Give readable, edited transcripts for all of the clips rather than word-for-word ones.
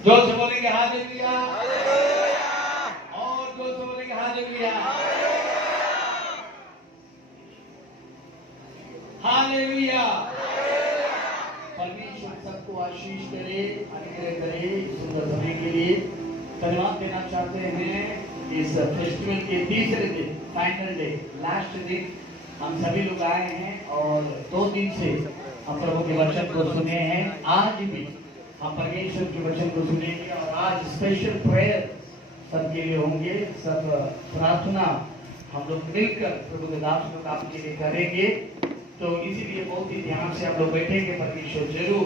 जोर से बोलेंगे हालेलुया, और जोर से बोलेंगे हालेलुया, हालेलुया। परमेश्वर सबको आशीष करे, अनुग्रह करे। सुंदर समय के लिए धन्यवाद देना चाहते हैं। इस फेस्टिवल के तीसरे दिन, फाइनल डे, लास्ट दिन हम सभी लोग आए हैं और 2 दिन से हम प्रभु के वचन को सुने हैं। आज भी हम परमेश्वर के वचन को सुनेंगे और आज स्पेशल प्रेयर सबके लिए होंगे। सब प्रार्थना हम लोग मिलकर प्रभु के दास लोग आपके लिए करेंगे। तो इसीलिए बहुत ही ध्यान से हम लोग बैठेंगे। परमेश्वर जरूर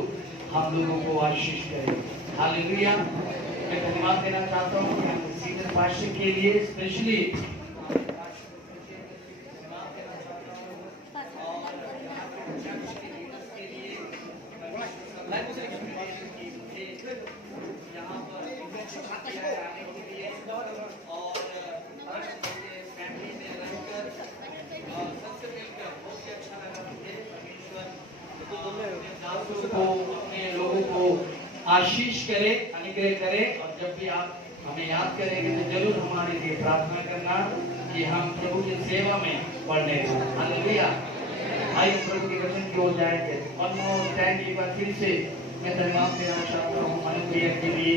हम लोगों को आशीष करेंगे। हालेलुया। मैं धन्यवाद देना चाहता हूँ कि हम सीनियर पास्टर के लिए स्पेशली अपने लोगों को आशीष करे, अनुग्रह करे। और जब भी आप हमें याद करेंगे तो जरूर हमारे लिए प्रार्थना करना कि हम प्रभु की सेवा में बढ़ने। हालेलुया। आइए प्रभु के वचन की ओर जाएंगे। वन मोर टाइम एक बार फिर से मैं धन्यवाद देना चाहता हूँ अनुग्रह के लिए।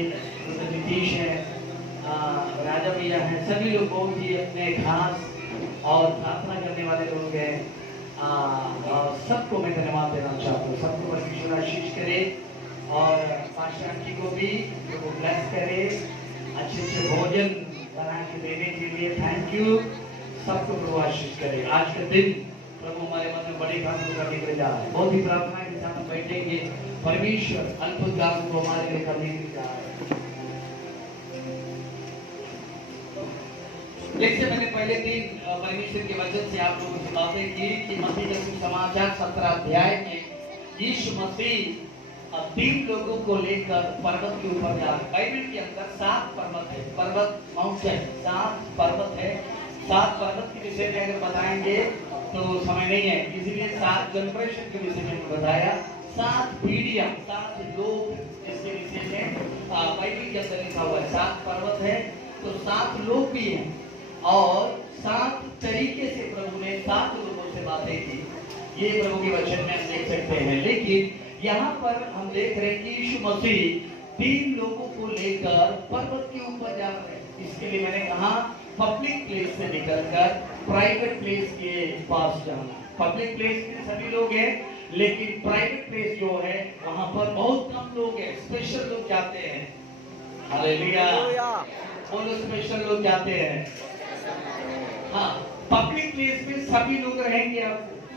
नीतीश है, राजा भैया है, सभी लोग बहुत ही अपने खास और प्रार्थना करने वाले लोग हैं। सबको मैं धन्यवाद देना चाहता हूँ। सबको परमेश्वर आशीष करे और पास्टर आंटी को भी ब्लेस करे, अच्छे अच्छे भोजन बना के देने के लिए थैंक यू। सबको प्रभु आशीष करे। आज के दिन प्रभु हमारे मन में बड़ी काम करने के लिए जा रहा है। बहुत ही प्रार्थना के साथ बैठेंगे। परमेश्वर अद्भुत काम को हमारे लिए करने के लिए जा रहा है। जैसे मैंने पहले दिन परमेश्वर के वचन से आप लोगों से बातें की कि मसीह के सुसमाचार 17 अध्याय में यीशु मसीह 3 लोगों को लेकर पर्वत के ऊपर जा रहे। बाइबल के अंदर 7 पर्वत है। पर्वत माउंटेन 7 पर्वत है। 7 पर्वत के विषय में अगर बताएंगे तो समय नहीं है, इसीलिए 7 जनरेशन के विषय में बताया। 7 पीढ़ियां, 7 लोग इसके विषय में बाइबल के अंदर लिखा हुआ है। 7 पर्वत है तो 7 लोग भी हैं और 7 तरीके से प्रभु ने 7 लोगों से बातें की। ये प्रभु के वचन में हम देख सकते हैं। लेकिन यहाँ पर हम देख रहे हैं कि यीशु मसीह 3 लोगों को लेकर पर्वत के ऊपर जा रहे हैं। इसके लिए मैंने कहा पब्लिक प्लेस से निकलकर प्राइवेट प्लेस के पास जाना। पब्लिक प्लेस में सभी लोग हैं, लेकिन प्राइवेट प्लेस जो है वहां पर बहुत कम लोग हैं। स्पेशल लोग जाते हैं। हालेलुया। बोलो स्पेशल लोग जाते हैं। हाँ, पब्लिक प्लेस में सभी लोग रहेंगे,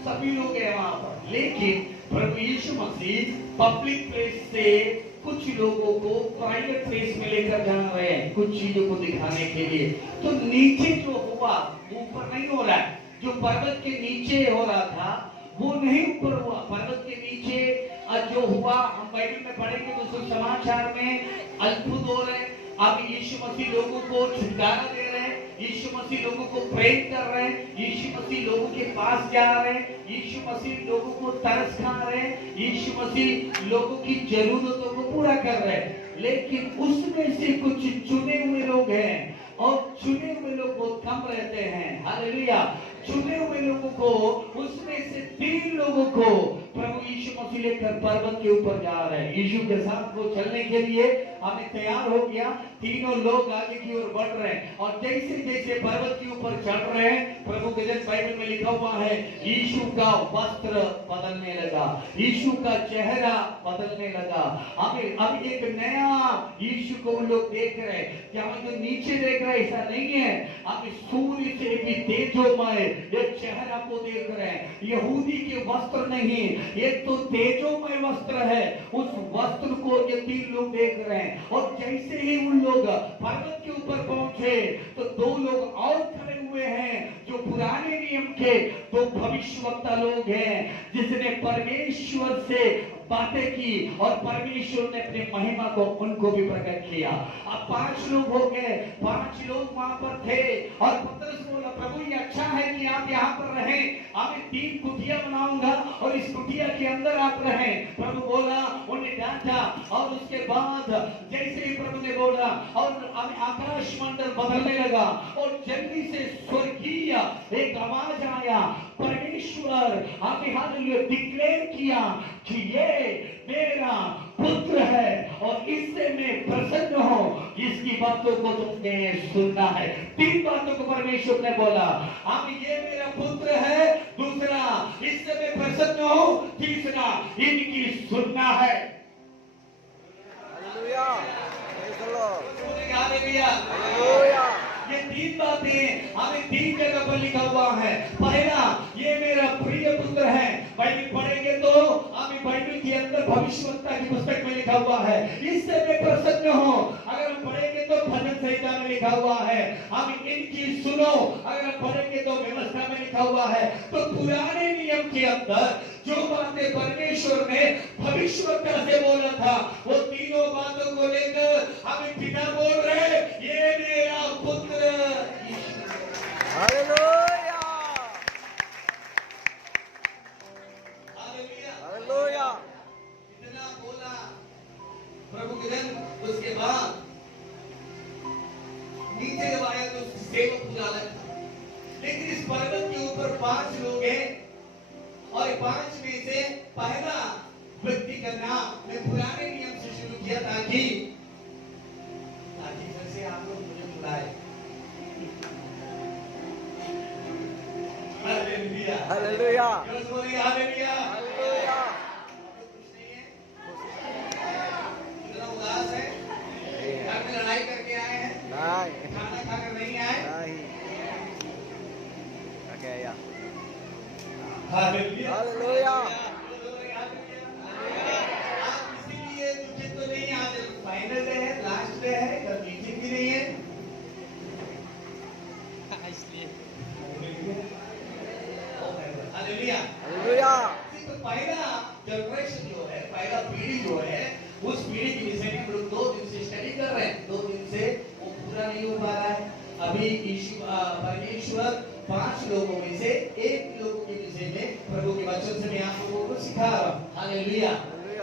सभी लोग हैं वहां पर। लेकिन प्रभु यीशु मसीह पब्लिक प्लेस से कुछ लोगों को प्राइवेट प्लेस में लेकर जा रहे हैं, कुछ चीजों को दिखाने के लिए। तो नीचे जो हुआ ऊपर नहीं हो रहा है। जो पर्वत के नीचे हो रहा था वो नहीं ऊपर हुआ। पर्वत के नीचे जो हुआ हम बाइबल में पढ़ेंगे तो सुसमाचार में अद्भुत हो रहे हैं। अब यीशु मसीह लोगों को छुटकारा दे रहे हैं। यीशु मसीह लोगों को प्रेम कर रहे हैं। यीशु मसीह लोगों के पास जा रहे हैं। यीशु मसीह लोगों को तरस खा रहे हैं। यीशु मसीह लोगों की जरूरतों को पूरा कर रहे हैं। लेकिन उसमें से कुछ चुने हुए लोग हैं और चुने हुए लोग बहुत कम रहते हैं। हालेलुया। चुने हुए लोगों को, उसमें से 3 लोगों को प्रभु यीशु मसीह लेकर पर्वत के ऊपर जा रहे हैं। यीशु के साथ वो चलने के लिए हमें तैयार हो गया। तीनों लोग आगे की ओर बढ़ रहे हैं और जैसे जैसे पर्वत के ऊपर चढ़ रहे हैं, प्रभु के जैसे बाइबल में लिखा हुआ है यीशु का वस्त्र बदलने लगा, यीशु का चेहरा बदलने लगा। हमें अब एक नया यीशु को लोग देख रहे हैं। क्या हम जो नीचे देख रहे हैं ऐसा नहीं है। हम सूर्य से भी तेजोमय ये चेहरा को देख रहे हैं। यहूदी के वस्त्र नहीं, ये तो तेजोमय वस्त्र है। उस वस्त्र को ये 3 लोग देख रहे हैं। और जैसे ही उन लोग पर्वत के ऊपर पहुंचे तो 2 लोग और खड़े हुए हैं जो पुराने नियम के 2 भविष्यवक्ता लोग हैं, जिसने परमेश्वर से बातें की और परमेश्वर ने अपनी महिमा को उनको भी प्रकट किया। अब 5 लोग हो गए, 5 लोग वहां पर थे और पतरस बोला प्रभु ये अच्छा है कि आप यहाँ पर रहें, मैं 3 कुटिया बनाऊंगा और इस कुटिया के अंदर आप रहें। प्रभु बोला, उन्हें डांटा और उसके बाद जैसे ही बोल रहा, और आकाश मंडल बदलने लगा और जल्दी से स्वर्गीय एक आवाज आया। परमेश्वर आगे हालेलुया डिक्लेयर किया कि ये मेरा पुत्र है और इससे मैं प्रसन्न हूं, इसकी बातों को तुमने सुनना है। 3 बातों को परमेश्वर ने बोला। अब ये मेरा पुत्र है, दूसरा इससे मैं प्रसन्न हूं, तीसरा इनकी सुनना है। Hallelujah, praise the Lord, hallelujah. Hallelujah. ये 3 बातें हमें 3 जगह पर लिखा हुआ है। पहला, ये मेरा प्रिय पुत्र है। बाइबल पढ़ेंगे तो हमें बाइबल के अंदर भविष्यवक्ता की पुस्तक में लिखा हुआ है, इससे मैं प्रसन्न हूं। अगर हम पढ़ेंगे तो भजन संहिता में लिखा हुआ है, हम इनकी सुनो। अगर हम पढ़ेंगे तो व्यवस्था में लिखा हुआ है। तो पुराने नियम के अंदर जो बातें परमेश्वर ने भविष्यवक्ता से बोला था, वो तीनों बातों को लेकर हमें पिता बोल रहे, ये मेरा पुत्र। Hallelujah, hallelujah, hallelujah. इतना बोला प्रभु के जन। उसके बाद नीचे जब आया तो उसकी सेवक पूरा अलग था। लेकिन इस पर्वत के ऊपर 5 लोग हैं और 5 में से पहला व्यक्ति का नाम मैं पुराने नियम से शुरू किया ताकि फिर से आप लोग मुझे बुलाए। हालेलुया, हालेलुया, जोर से बोलिए हालेलुया। हालेलुया। कुछ नहीं है, इतना उदास है, घर में लड़ाई करके आए हैं, नहीं, खाना खाकर नहीं आए। नहीं। ओके या। Hallelujah, hallelujah. आप इसीलिए मुझे तो नहीं, आज फाइनल डे है, लास्ट डे है, कल मीटिंग भी नहीं है, इसलिए हालेलुया। हालेलुया। तो पहला जनरेशन जो है, पहला पीढ़ी जो है, उस पीढ़ी के विषय में हम लोग 2 दिन से स्टडी कर रहे हैं। 2 दिन से वो पूरा नहीं हो पा रहा है। अभी परमेश्वर 5 लोगों में से 1 लोगों के विषय में प्रभु के वचन से मैं आप लोगों को सिखा रहा हूँ। हालेलुया।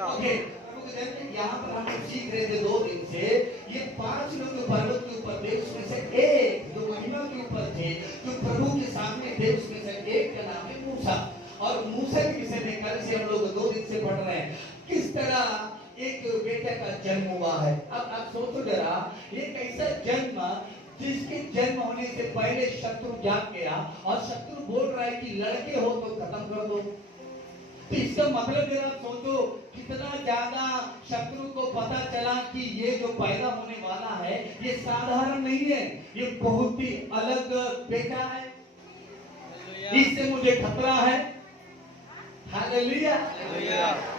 ओके, प्रभु के जन यहाँ पर हम लोग सीख रहे थे 2 दिन से, ये 5 लोग जो पर्वत के ऊपर थे, उसमें से एक जो महिमा के ऊपर थे, जो प्रभु के सामने थे, उसमें से एक का नाम है मूसा। और मूसा के विषय में कल से हम लोग 2 दिन से पढ़ रहे हैं, किस तरह एक बेटे का जन्म हुआ है। अब आप सोचो जरा, एक ऐसा जन्म जिसके जन्म होने से पहले शत्रु जाग गया और शत्रु बोल रहा है कि लड़के हो तो खत्म कर दो। तो इसका मतलब जरा सोचो कितना ज्यादा शत्रु को पता चला कि ये जो पैदा होने वाला है ये साधारण नहीं है, ये बहुत ही अलग बेटा है, इससे मुझे खतरा है। हालेलुया।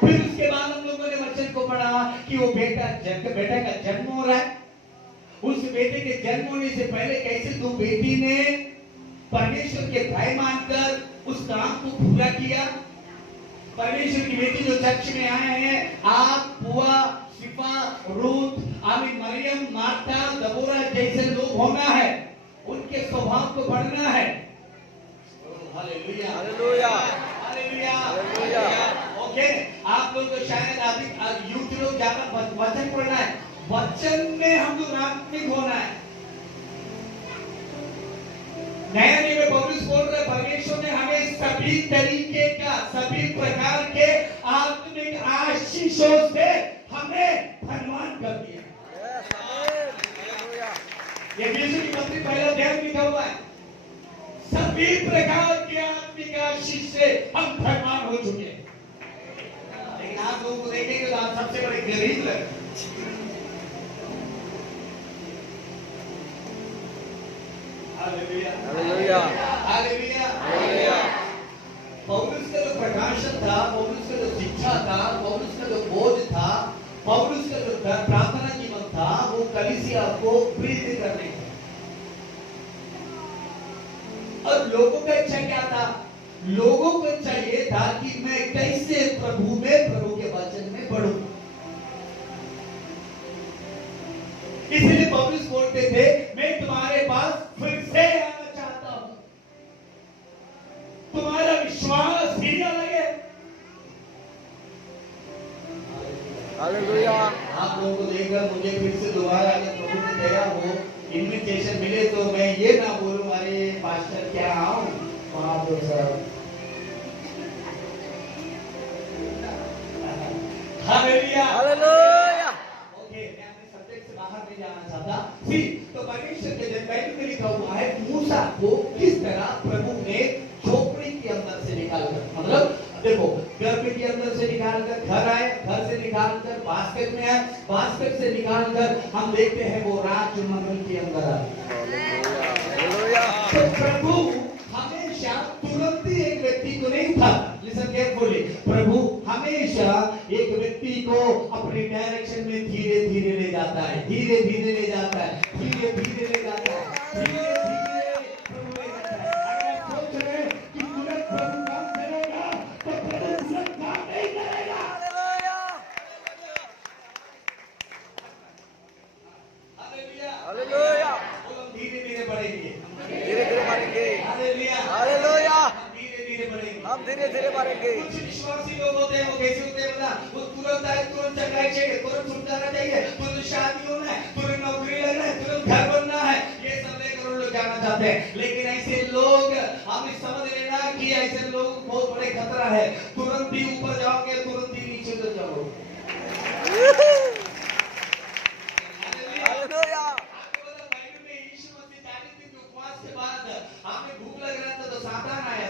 फिर उसके बाद हम लोगों ने वचन को पढ़ा कि वो बेटा का जन्म हो रहा है। उस बेटे के जन्म होने से पहले कैसे 2 बेटी ने परमेश्वर के भाई मानकर उस काम को पूरा किया। परमेश्वर की बेटी जो चर्च में आए हैं, आप, पुआ, शिफा, रूथ, आमी, मरियम, मार्था, दबोरा जैसे लोग होना है, उनके स्वभाव को बढ़ना है। Hallelujah, hallelujah, hallelujah, hallelujah. Okay, आप लोग तो शायद अधिक यूथ लोग ज्यादा वचन पढ़ना है, वचन में हम लोग आत्मिक होना है। नया नियम में पौलुस बोल रहे, परमेश्वर ने हमें सभी तरीके का, सभी प्रकार के आत्मिक आशीषों से हमें धनवान कर दिया। यस, आमीन। हालेलुया। ये यीशु की पत्री पहला अध्याय में लिखा हुआ है, सभी प्रकार के आत्मिक आशीष से हम धनवान हो चुके हैं। लेकिन आप लोगों को देखेंगे तो आप सबसे बड़े गरीब लगे। Hallelujah, hallelujah, hallelujah, hallelujah. पौलुस का जो प्रकाशन था, पौलुस का जो शिक्षा था, पौलुस का जो बोझ था, पौलुस का जो प्रार्थना जीवन था, वो कलीसिया को प्रेरित करने का। और लोगों का इच्छा क्या था? लोगों को इच्छा ये था कि मैं कैसे प्रभु के वचन में बढ़ूं। इसलिए पौलुस बोलते थे, मैं तुम्हारे पास फिर से आना चाहता हूं, तुम्हारा विश्वास ही अलग है। हालेलुया। आप लोगों को देखकर मुझे फिर से दोबारा अगर प्रभु ने दया हो इनविटेशन मिले तो मैं ये ना बोलूं अरे पास्टर क्या आऊं वहां तो सब हालेलुया हालेलुया। ओके मैं अपने सब्जेक्ट से बाहर नहीं जाना चाहता सी तो परमेश्वर के जन बाइबल में लिखा हुआ है मूसा को किस तरह प्रभु ने झोपड़ी के अंदर से निकालकर मतलब देखो घर के अंदर से निकालकर घर आए घर से निकालकर बास्केट में आए बास्केट से निकालकर हम देखते हैं वो राजमहल के अंदर आए हालेलुया। तो प्रभु हमेशा तुरंत ही एक व्यक्ति को नहीं उठाता लिसन केयरफुली प्रभु हमेशा एक व्यक्ति को अपने डायरेक्शन में धीरे धीरे ले जाता है धीरे धीरे ले जाता है धीरे धीरे ले जाता है धीरे धीरे प्रभु ले जाता है अगर आप सोच रहे हैं कि तुरंत प्रभु काम करेगा तो प्रभु तुरंत काम नहीं करेगा हालेलुया हालेलुया। वो हम धीरे धीरे बढ़ेंगे धीरे धीरे मारेंगे। Hallelujah hallelujah. हम धीरे धीरे बढ़ेंगे हम धीरे धीरे मारेंगे। कुछ विश्वासी लोग होते हैं वो कैसे होते हैं बता वो तुरंत आए तुरंत चकाई चाहिए तुरंत छुटकारा चाहिए तुरंत शादी होना है तुरंत नौकरी लगना है तुरंत घर बनना है ये सब लेकर उन लोग जाना चाहते हैं लेकिन ऐसे लोग हमें समझ लेना कि ऐसे लोग बहुत बड़े खतरा है तुरंत ही ऊपर जाओगे तुरंत ही नीचे उतर जाओगे हालेलुया। आपको पता बाइबल में यीशु मसीह 40 दिन के उपवास के बाद हमें भूख लग रहा था तो सातान आया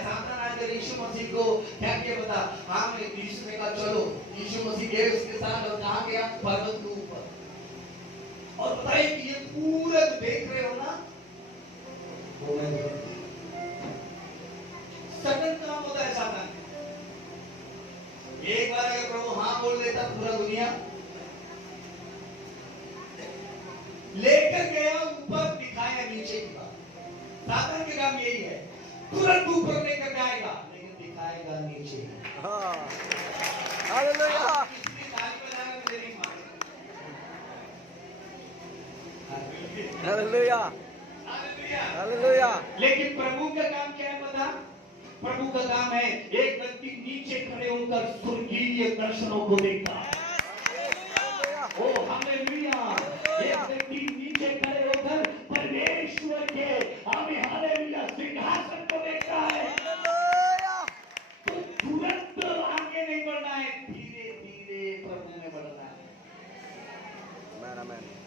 कर यीशु मसीह को क्या किया बता हमने यीशु ने कहा चलो यीशु मसीह गए उसके साथ और कहां गया पर्वत के ऊपर और बताइए कि ये पूरा जो देख रहे हो ना वो मैं सडन काम होता है सातान एक बार अगर प्रभु हां बोल देता पूरा दुनिया लेकर गया ऊपर दिखाया नीचे की बात सातान के काम यही है तुरंत ऊपर लेकर जाएगा लेकिन दिखाएगा नीचे हाँ। हालेलुया। इसलिए ताली बजाने में देरी मांगे हालेलुया। Hallelujah hallelujah. लेकिन प्रभु का काम क्या है पता प्रभु का काम है एक व्यक्ति नीचे खड़े होकर स्वर्गीय दर्शनों को देखता है ओ हालेलुया एक व्यक्ति नीचे खड़े होकर परमेश्वर के हमें हालेलुया सिंहासन को देखता है तो तुरंत आगे नहीं बढ़ना है धीरे धीरे प्रभु में बढ़ना है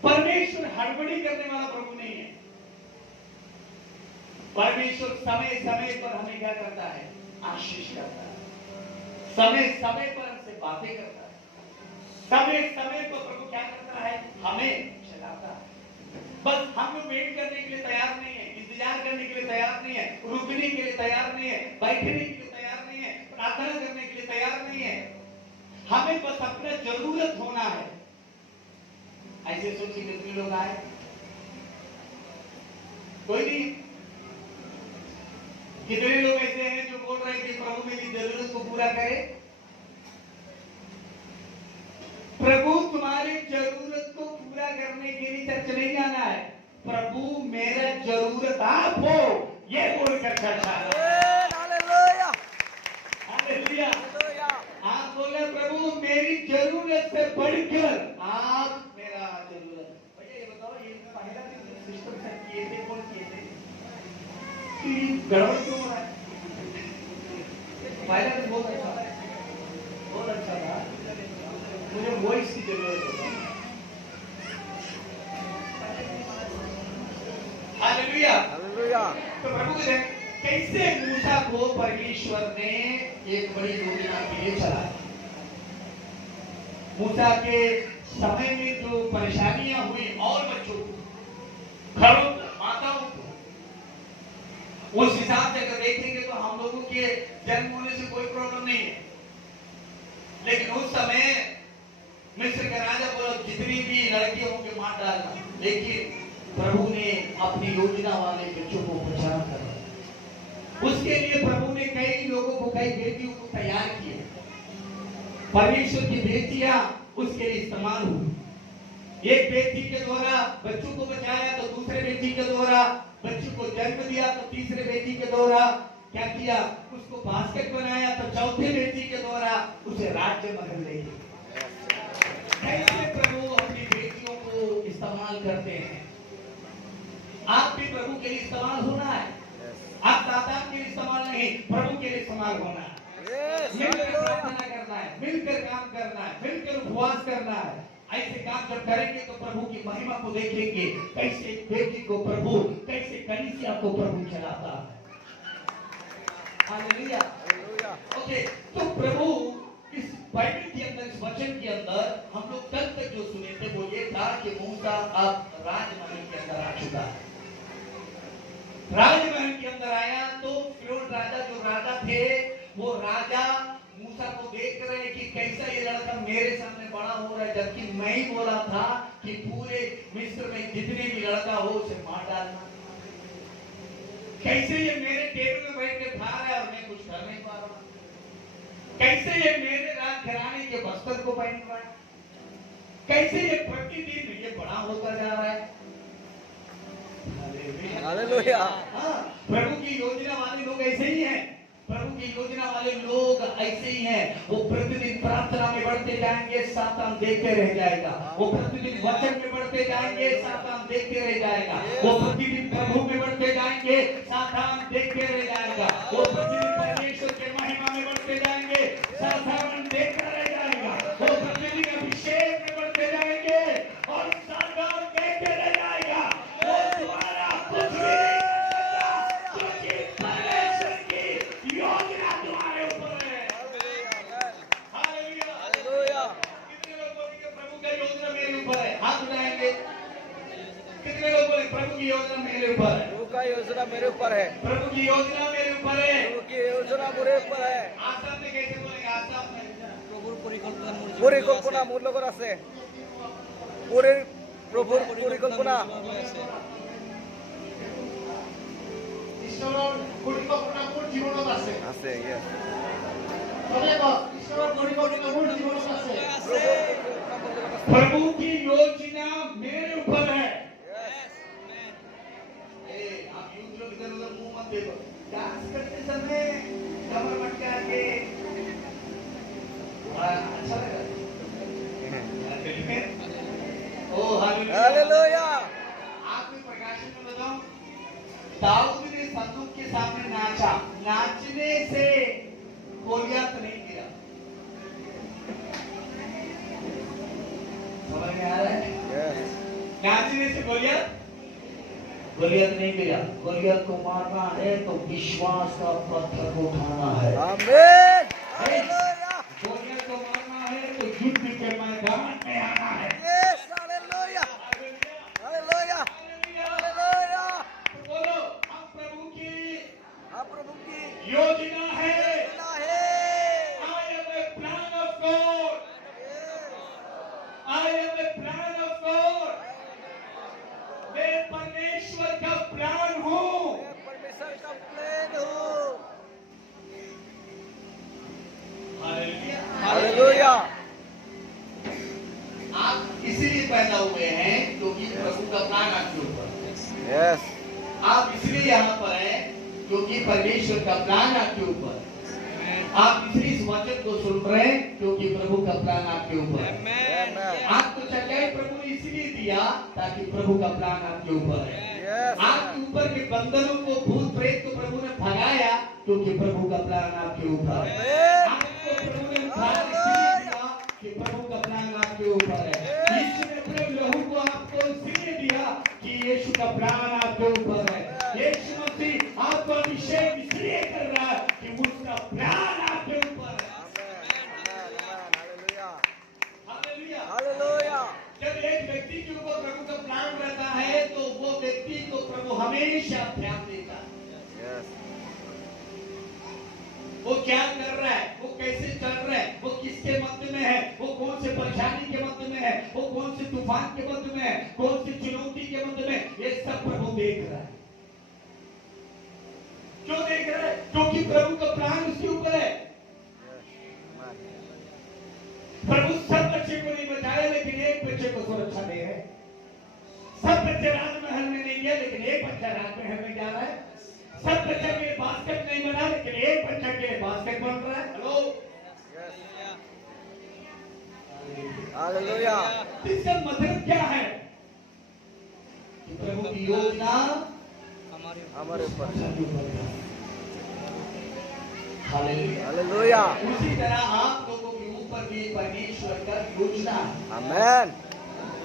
परमेश्वर हड़बड़ी करने वाला प्रभु नहीं है परमेश्वर समय समय पर हमें क्या करता है आशीष करता है समय समय पर हमसे बातें करता है समय समय पर प्रभु क्या करता है हमें चलाता है बस हम लोग वेट करने के लिए तैयार नहीं है इंतजार करने के लिए तैयार नहीं है रुकने के लिए तैयार नहीं है बैठने के लिए तैयार नहीं है प्रार्थना करने के लिए तैयार नहीं है हमें बस अपना जरूरत होना है ऐसे सोचिए कितने लोग आए कोई नहीं कितने लोग ऐसे हैं जो बोल रहे हैं कि प्रभु मेरी जरूरत को पूरा करे प्रभु तुम्हारी जरूरत को पूरा करने के लिए चर्च नहीं जाना है प्रभु मेरा जरूरत आप हो ये बोलकर चर्च आना हालेलुया। Hallelujah hallelujah. आप बोले प्रभु मेरी जरूरत से बढ़कर आप मेरा जरूरत भैया ये बताओ ये पहला दिन सिस्टम सेट किए थे कौन किए थे गड़बड़ क्यों हो रहा है पहला दिन बहुत अच्छा था मुझे वॉइस की जरूरत है हालेलुया हालेलुया। तो प्रभु के कैसे मूसा को परमेश्वर ने एक बड़ी योजना के लिए चलाया मूसा के समय में जो परेशानियां हुई और बच्चों को घरों को माताओं को उस हिसाब से अगर देखेंगे तो हम लोगों के जन्म होने से कोई प्रॉब्लम नहीं है लेकिन उस समय मिस्र का राजा बोला जितनी भी लड़कियां होंगे मार डालना लेकिन प्रभु ने अपनी योजना वाले बच्चों को बचा कर उसके लिए प्रभु ने कई लोगों को कई बेटियों को तैयार किया परमेश्वर की बेटियां उसके लिए इस्तेमाल हुई एक बेटी के द्वारा बच्चों को बचाया तो दूसरे बेटी के द्वारा बच्चों को जन्म दिया तो तीसरे बेटी के द्वारा क्या किया उसको बास्केट बनाया तो चौथे बेटी के द्वारा उसे राज्य महल ले गया कैसे प्रभु अपनी बेटियों को इस्तेमाल करते हैं। आप भी प्रभु के लिए इस्तेमाल होना है। आप दातार के लिए इस्तेमाल नहीं, प्रभु के लिए इस्तेमाल होना है। मिलकर प्रार्थना करना है, मिलकर काम करना है, मिलकर उपवास करना है। ऐसे काम जब करेंगे तो प्रभु की महिमा को देखेंगे, कैसे बेटी को प्रभु, कैसे कलीसिया को प्रभु चलाता है। हालेलुया। ओके, तो प्रभु इस बाइबल के अंदर, इस वचन के अंदर हम लोग कल तक जो सुने थे वो ये था कि मूसा अब राजमहल के अंदर आ चुका है। राजमहल के अंदर आया तो फिरौन राजा, जो राजा थे, वो राजा मूसा को देख रहे कि कैसा ये लड़का मेरे सामने बड़ा हो रहा है, जबकि मैं ही बोला था कि पूरे मिस्र में जितने भी लड़का हो उसे मार डालना। कैसे ये मेरे टेबल में बैठ के खा रहा है और मैं कुछ कर नहीं पा रहा। कैसे ये मेरे राज घराने के वस्त्र को पहन रहा है। कैसे ये प्रतिदिन ये बड़ा होता जा रहा है। हालेलुया। हाँ, प्रभु की योजना वाले लोग ऐसे ही हैं। प्रभु की योजना वाले लोग ऐसे ही हैं। वो प्रतिदिन प्रार्थना में बढ़ते जाएंगे, सातान देखते रह जाएगा। वो प्रतिदिन वचन में बढ़ते जाएंगे, सातान देखते रह जाएगा। वो प्रतिदिन प्रभु में बढ़ते जाएंगे, सातान देखते रह जाएगा। वो प्रतिदिन परमेश्वर के महिमा में बढ़ते जाएंगे, सातान देखता रह जाएगा। वो प्रतिदिन अभिषेक में बढ़ते जाएंगे और सातान देखते रह जाएगा। वो तुम्हारा कुछ भी नहीं कर सकता, क्योंकि परमेश्वर की योजना तुम्हारे ऊपर है। हालेलुया। हालेलुया। कितने लोग बोलेंगे प्रभु की योजना मेरे ऊपर है? हाथ उठाएंगे। कितने लोग बोले प्रभु की योजना मेरे ऊपर है? प्रभु का योजना मेरे ऊपर है। प्रभु की योजना मेरे ऊपर है। प्रभु की योजना मेरे ऊपर है। आसाम में कैसे बोलेंगे? आसाम में পরিকল্পনা মোৰ লগত আছে। প্ৰভুৰ পৰিকল্পনা ঈশ্বৰৰ পৰিকল্পনা মোৰ জীৱনত আছে। আছে। yes। চলে কওক, ঈশ্বৰৰ পৰিকল্পনা মোৰ জীৱনত আছে। प्रभु की योजना मेरे ऊपर है। आप यूथ लोग इधर उधर मुंह मत देखो। डांस करते समय कमर मटका के अच्छा लगा। ओ हालेलुया। आपको प्रकाशन में बताऊं, दाऊद ने संदूक के सामने नाचा। नाचने से गोलियत नहीं गिरा। समझ में आ रहा है? yes। नाचने से गोलियत नहीं गिरा। गोलियत को मारना है तो विश्वास का पत्थर को उठाना है। आमीन। हालेलुया। गोलियत को मारना है तो युद्ध के मैदान में आना है। yes। हालेलुया। हालेलुया। हालेलुया। बोलो, हम प्रभु की आप प्रभु की योजना है। योजना है। I am a plan of God. I am a plan of God. मैं परमेश्वर का प्लान हूँ। मैं परमेश्वर का प्लान हूँ। हालेलुया। हालेलुया। आप इसलिए पैदा हुए हैं क्योंकि प्रभु का प्लान आपके ऊपर है। yes। आप इसलिए यहाँ पर हैं क्योंकि परमेश्वर का प्लान आपके ऊपर है। आप इसलिए इस वचन को सुन रहे हैं क्योंकि प्रभु का प्लान आपके ऊपर है। Amen। आपको चंगाई प्रभु ने इसलिए दिया ताकि प्रभु का प्लान आपके ऊपर है। yes। आपके ऊपर के बंधनों को, भूत प्रेत को प्रभु ने भगाया क्योंकि प्रभु का प्लान आपके ऊपर है। Amen। आपको प्रभु ने उद्धार इसलिए दिया कि प्रभु का प्लान आपके ऊपर है। यीशु ने अपने लहू को आपको इसलिए दिया कि यीशु का प्लान आपके ऊपर है। यीशु मसीह आपको अभिषेक इसलिए कर रहा है कि उसका प्लान आपके ऊपर है। हालेलुया। हालेलुया। जब एक व्यक्ति के ऊपर प्रभु का प्लान रहता है तो वो व्यक्ति को प्रभु हमेशा ध्यान देता है। yes। वो क्या कर रहा है, वो कैसे चल रहा है, वो किसके मध्य में है, वो कौन से परेशानी के मध्य में है, वो कौन से तूफान के मध्य में है, कौन सी चुनौती के मध्य में, ये सब प्रभु देख रहा है। क्यों देख रहा है? क्योंकि प्रभु का प्लान उसके ऊपर है। प्रभु सब बच्चे को नहीं बचाया लेकिन एक बच्चे को सुरक्षा दे रहे। सब बच्चे राजमहल में नहीं गए लेकिन एक बच्चा राजमहल में जा रहा है। सब बच्चा के लिए बास्केट नहीं बना लेकिन एक बच्चा के लिए बास्केट बन रहा है। हेलो। हालेलुया। इसका मतलब क्या है? कि प्रभु की योजना हमारे ऊपर। हालेलुया। हालेलुया। उसी तरह आप लोगों के ऊपर भी परमेश्वर का योजना है। आमेन।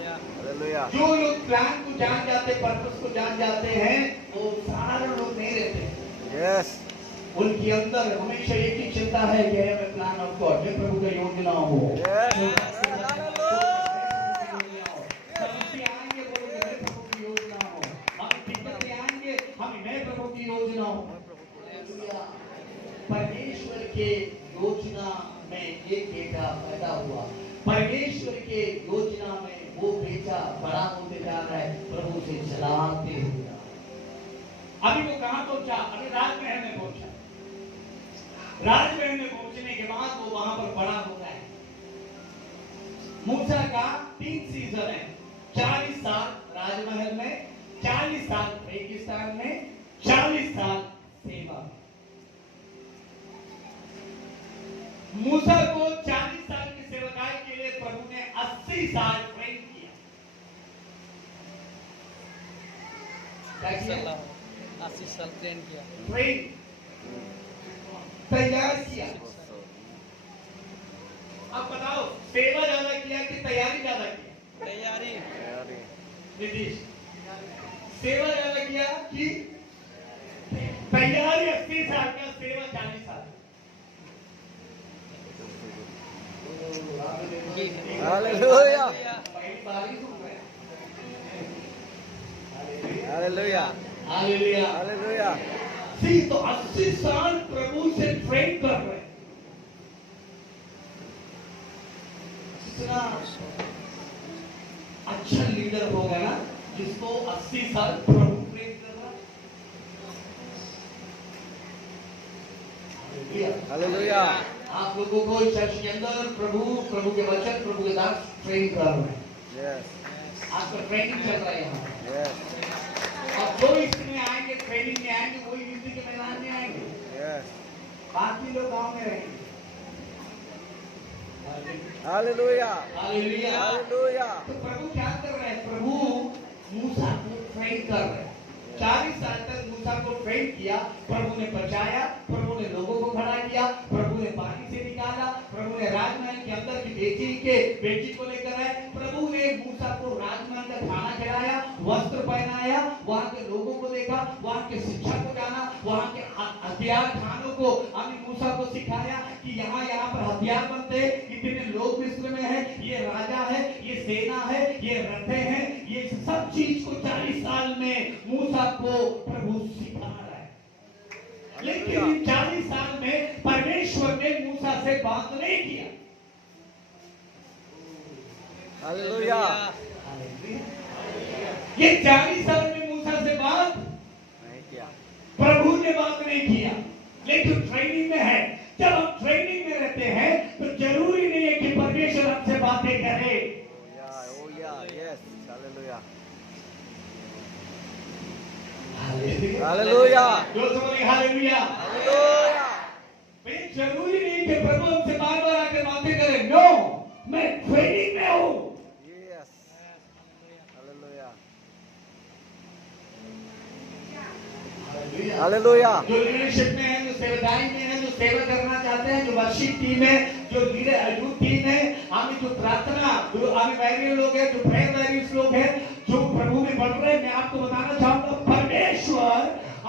हालेलुया। जो लोग प्लान को जान जाते, पर्पस को जान जाते हैं, वो सारे लोग नहीं रहते। यस। उनके अंदर हमेशा एक ही चिंता है कि हमें प्लान ऑफ गॉड, जो प्रभु का योजना हो। समस्या आएंगे, बोलोगे मैं प्रभु की योजना हो। हम दिक्कतें आएंगे, हम मैं प्रभु की योजना हो। परमेश्वर के योजना में एक बेटा पैदा हुआ। परमेश्वर के योजना में वो बेटा बड़ा होते जा रहा है, प्रभु से चलाते हुए। अभी वो कहां पहुंचा? अभी राजमहल में पहुंचा। राजमहल में पहुंचने के बाद वो वहां पर बड़ा होता है। मूसा का 3 सीजन है। 40 साल राजमहल में, 40 साल रेगिस्तान में, 40 साल सेवा में। मूसा को 40 साल की सेवकाई के लिए प्रभु ने 80 साल ट्रेन किया। 80 साल ट्रेन किया। ट्रेन तैयार किया। अब बताओ, सेवा ज्यादा किया कि तैयारी ज्यादा किया? तैयारी। नीतीश, सेवा ज्यादा किया कि तैयारी? 80 साल का, सेवा 40 साल। हालेलुया। पहली बार ही सुन रहे हैं। हालेलुया। हालेलुया। हालेलुया। तो 80 साल प्रभु से ट्रेन कर रहे हैं। इतना अच्छा लीडर होगा ना जिसको 80 साल प्रभु ट्रेन कर रहा है। हालेलुया। आप लोगों को चर्च के अंदर प्रभु के वचन, प्रभु के दास ट्रेन कर रहे हैं। यस। आपका ट्रेनिंग चल रहा है यहाँ। यस। और जो इसमें आएंगे, ट्रेनिंग में आएंगे, वही युद्ध के मैदान में आएंगे। यस। बाकी लोग गांव में रहेंगे। हालेलुया। हालेलुया। हालेलुया। तो प्रभु क्या कर रहे हैं? प्रभु मूसा को ट्रेन कर रहे हैं। 40 साल तक मूसा को ट्रेन किया। प्रभु ने बचाया, प्रभु ने लोगों को खड़ा किया, प्रभु ने पानी से निकाला, प्रभु ने राजमहल के अंदर की बेटी को लेकर आए। प्रभु ने मूसा को राजमहल का खाना खिलाया, वस्त्र पहनाया, वहां के लोगों को देखा, वहां के शिक्षा को जाना, वहां के हथियार खानों को अभी मूसा को सिखाया कि यहाँ पर हथियार बनते, इतने लोग मिस्र में है, ये राजा है, ये सेना है, ये रथे हैं, ये सब चीज को 40 साल में मूसा को प्रभु सिखा रहा है। लेकिन इन 40 साल में परमेश्वर ने मूसा से बात नहीं किया। हालेलुया। ये 40 साल में मूसा से बात नहीं किया। प्रभु ने बात नहीं किया। लेकिन ट्रेनिंग में है। जब हम ट्रेनिंग में रहते हैं तो जरूरी नहीं है कि परमेश्वर हमसे बातें करे। यस। हालेलुया। हालेलुया। जो बोले हालेलुया। हालेलुया। भाई जरूरी नहीं कि प्रभु हमसे बार बार आकर बातें करे। नो, मैं ट्रेनिंग में हूँ। यस। हालेलुया। हालेलुया। जो लीडरशिप में है, जो सेवकाई में है, जो सेवा करना चाहते हैं, जो वर्शिप टीम है, जो लीडर यूथ टीम है, हमें जो प्रार्थना, जो हमें वैरियर लोग हैं, जो प्रेयर वैरियर्स लोग हैं, जो प्रभु में बढ़ रहे हैं, मैं आपको बताना चाहूंगा परमेश्वर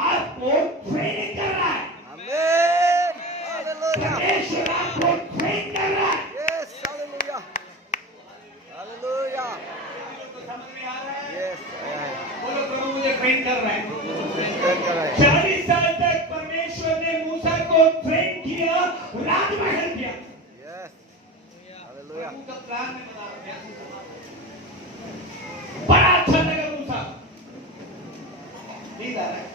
आपको ट्रेनिंग कर रहा है। आमीन। हालेलुया। परमेश्वर आपको ट्रेन कर रहा है। यस। हालेलुया। हालेलुया। तो समझ में आ रहा है? यस। बोलो प्रभु मुझे ट्रेन कर रहा है। ट्रेन कर रहा है। 40 साल तक परमेश्वर ने मूसा को ट्रेन किया, राजमहल किया। यस। हालेलुया। प्रभु का प्लान में बता रहा है। बड़ा अच्छा लगा मूसा। नहीं आ रहा है।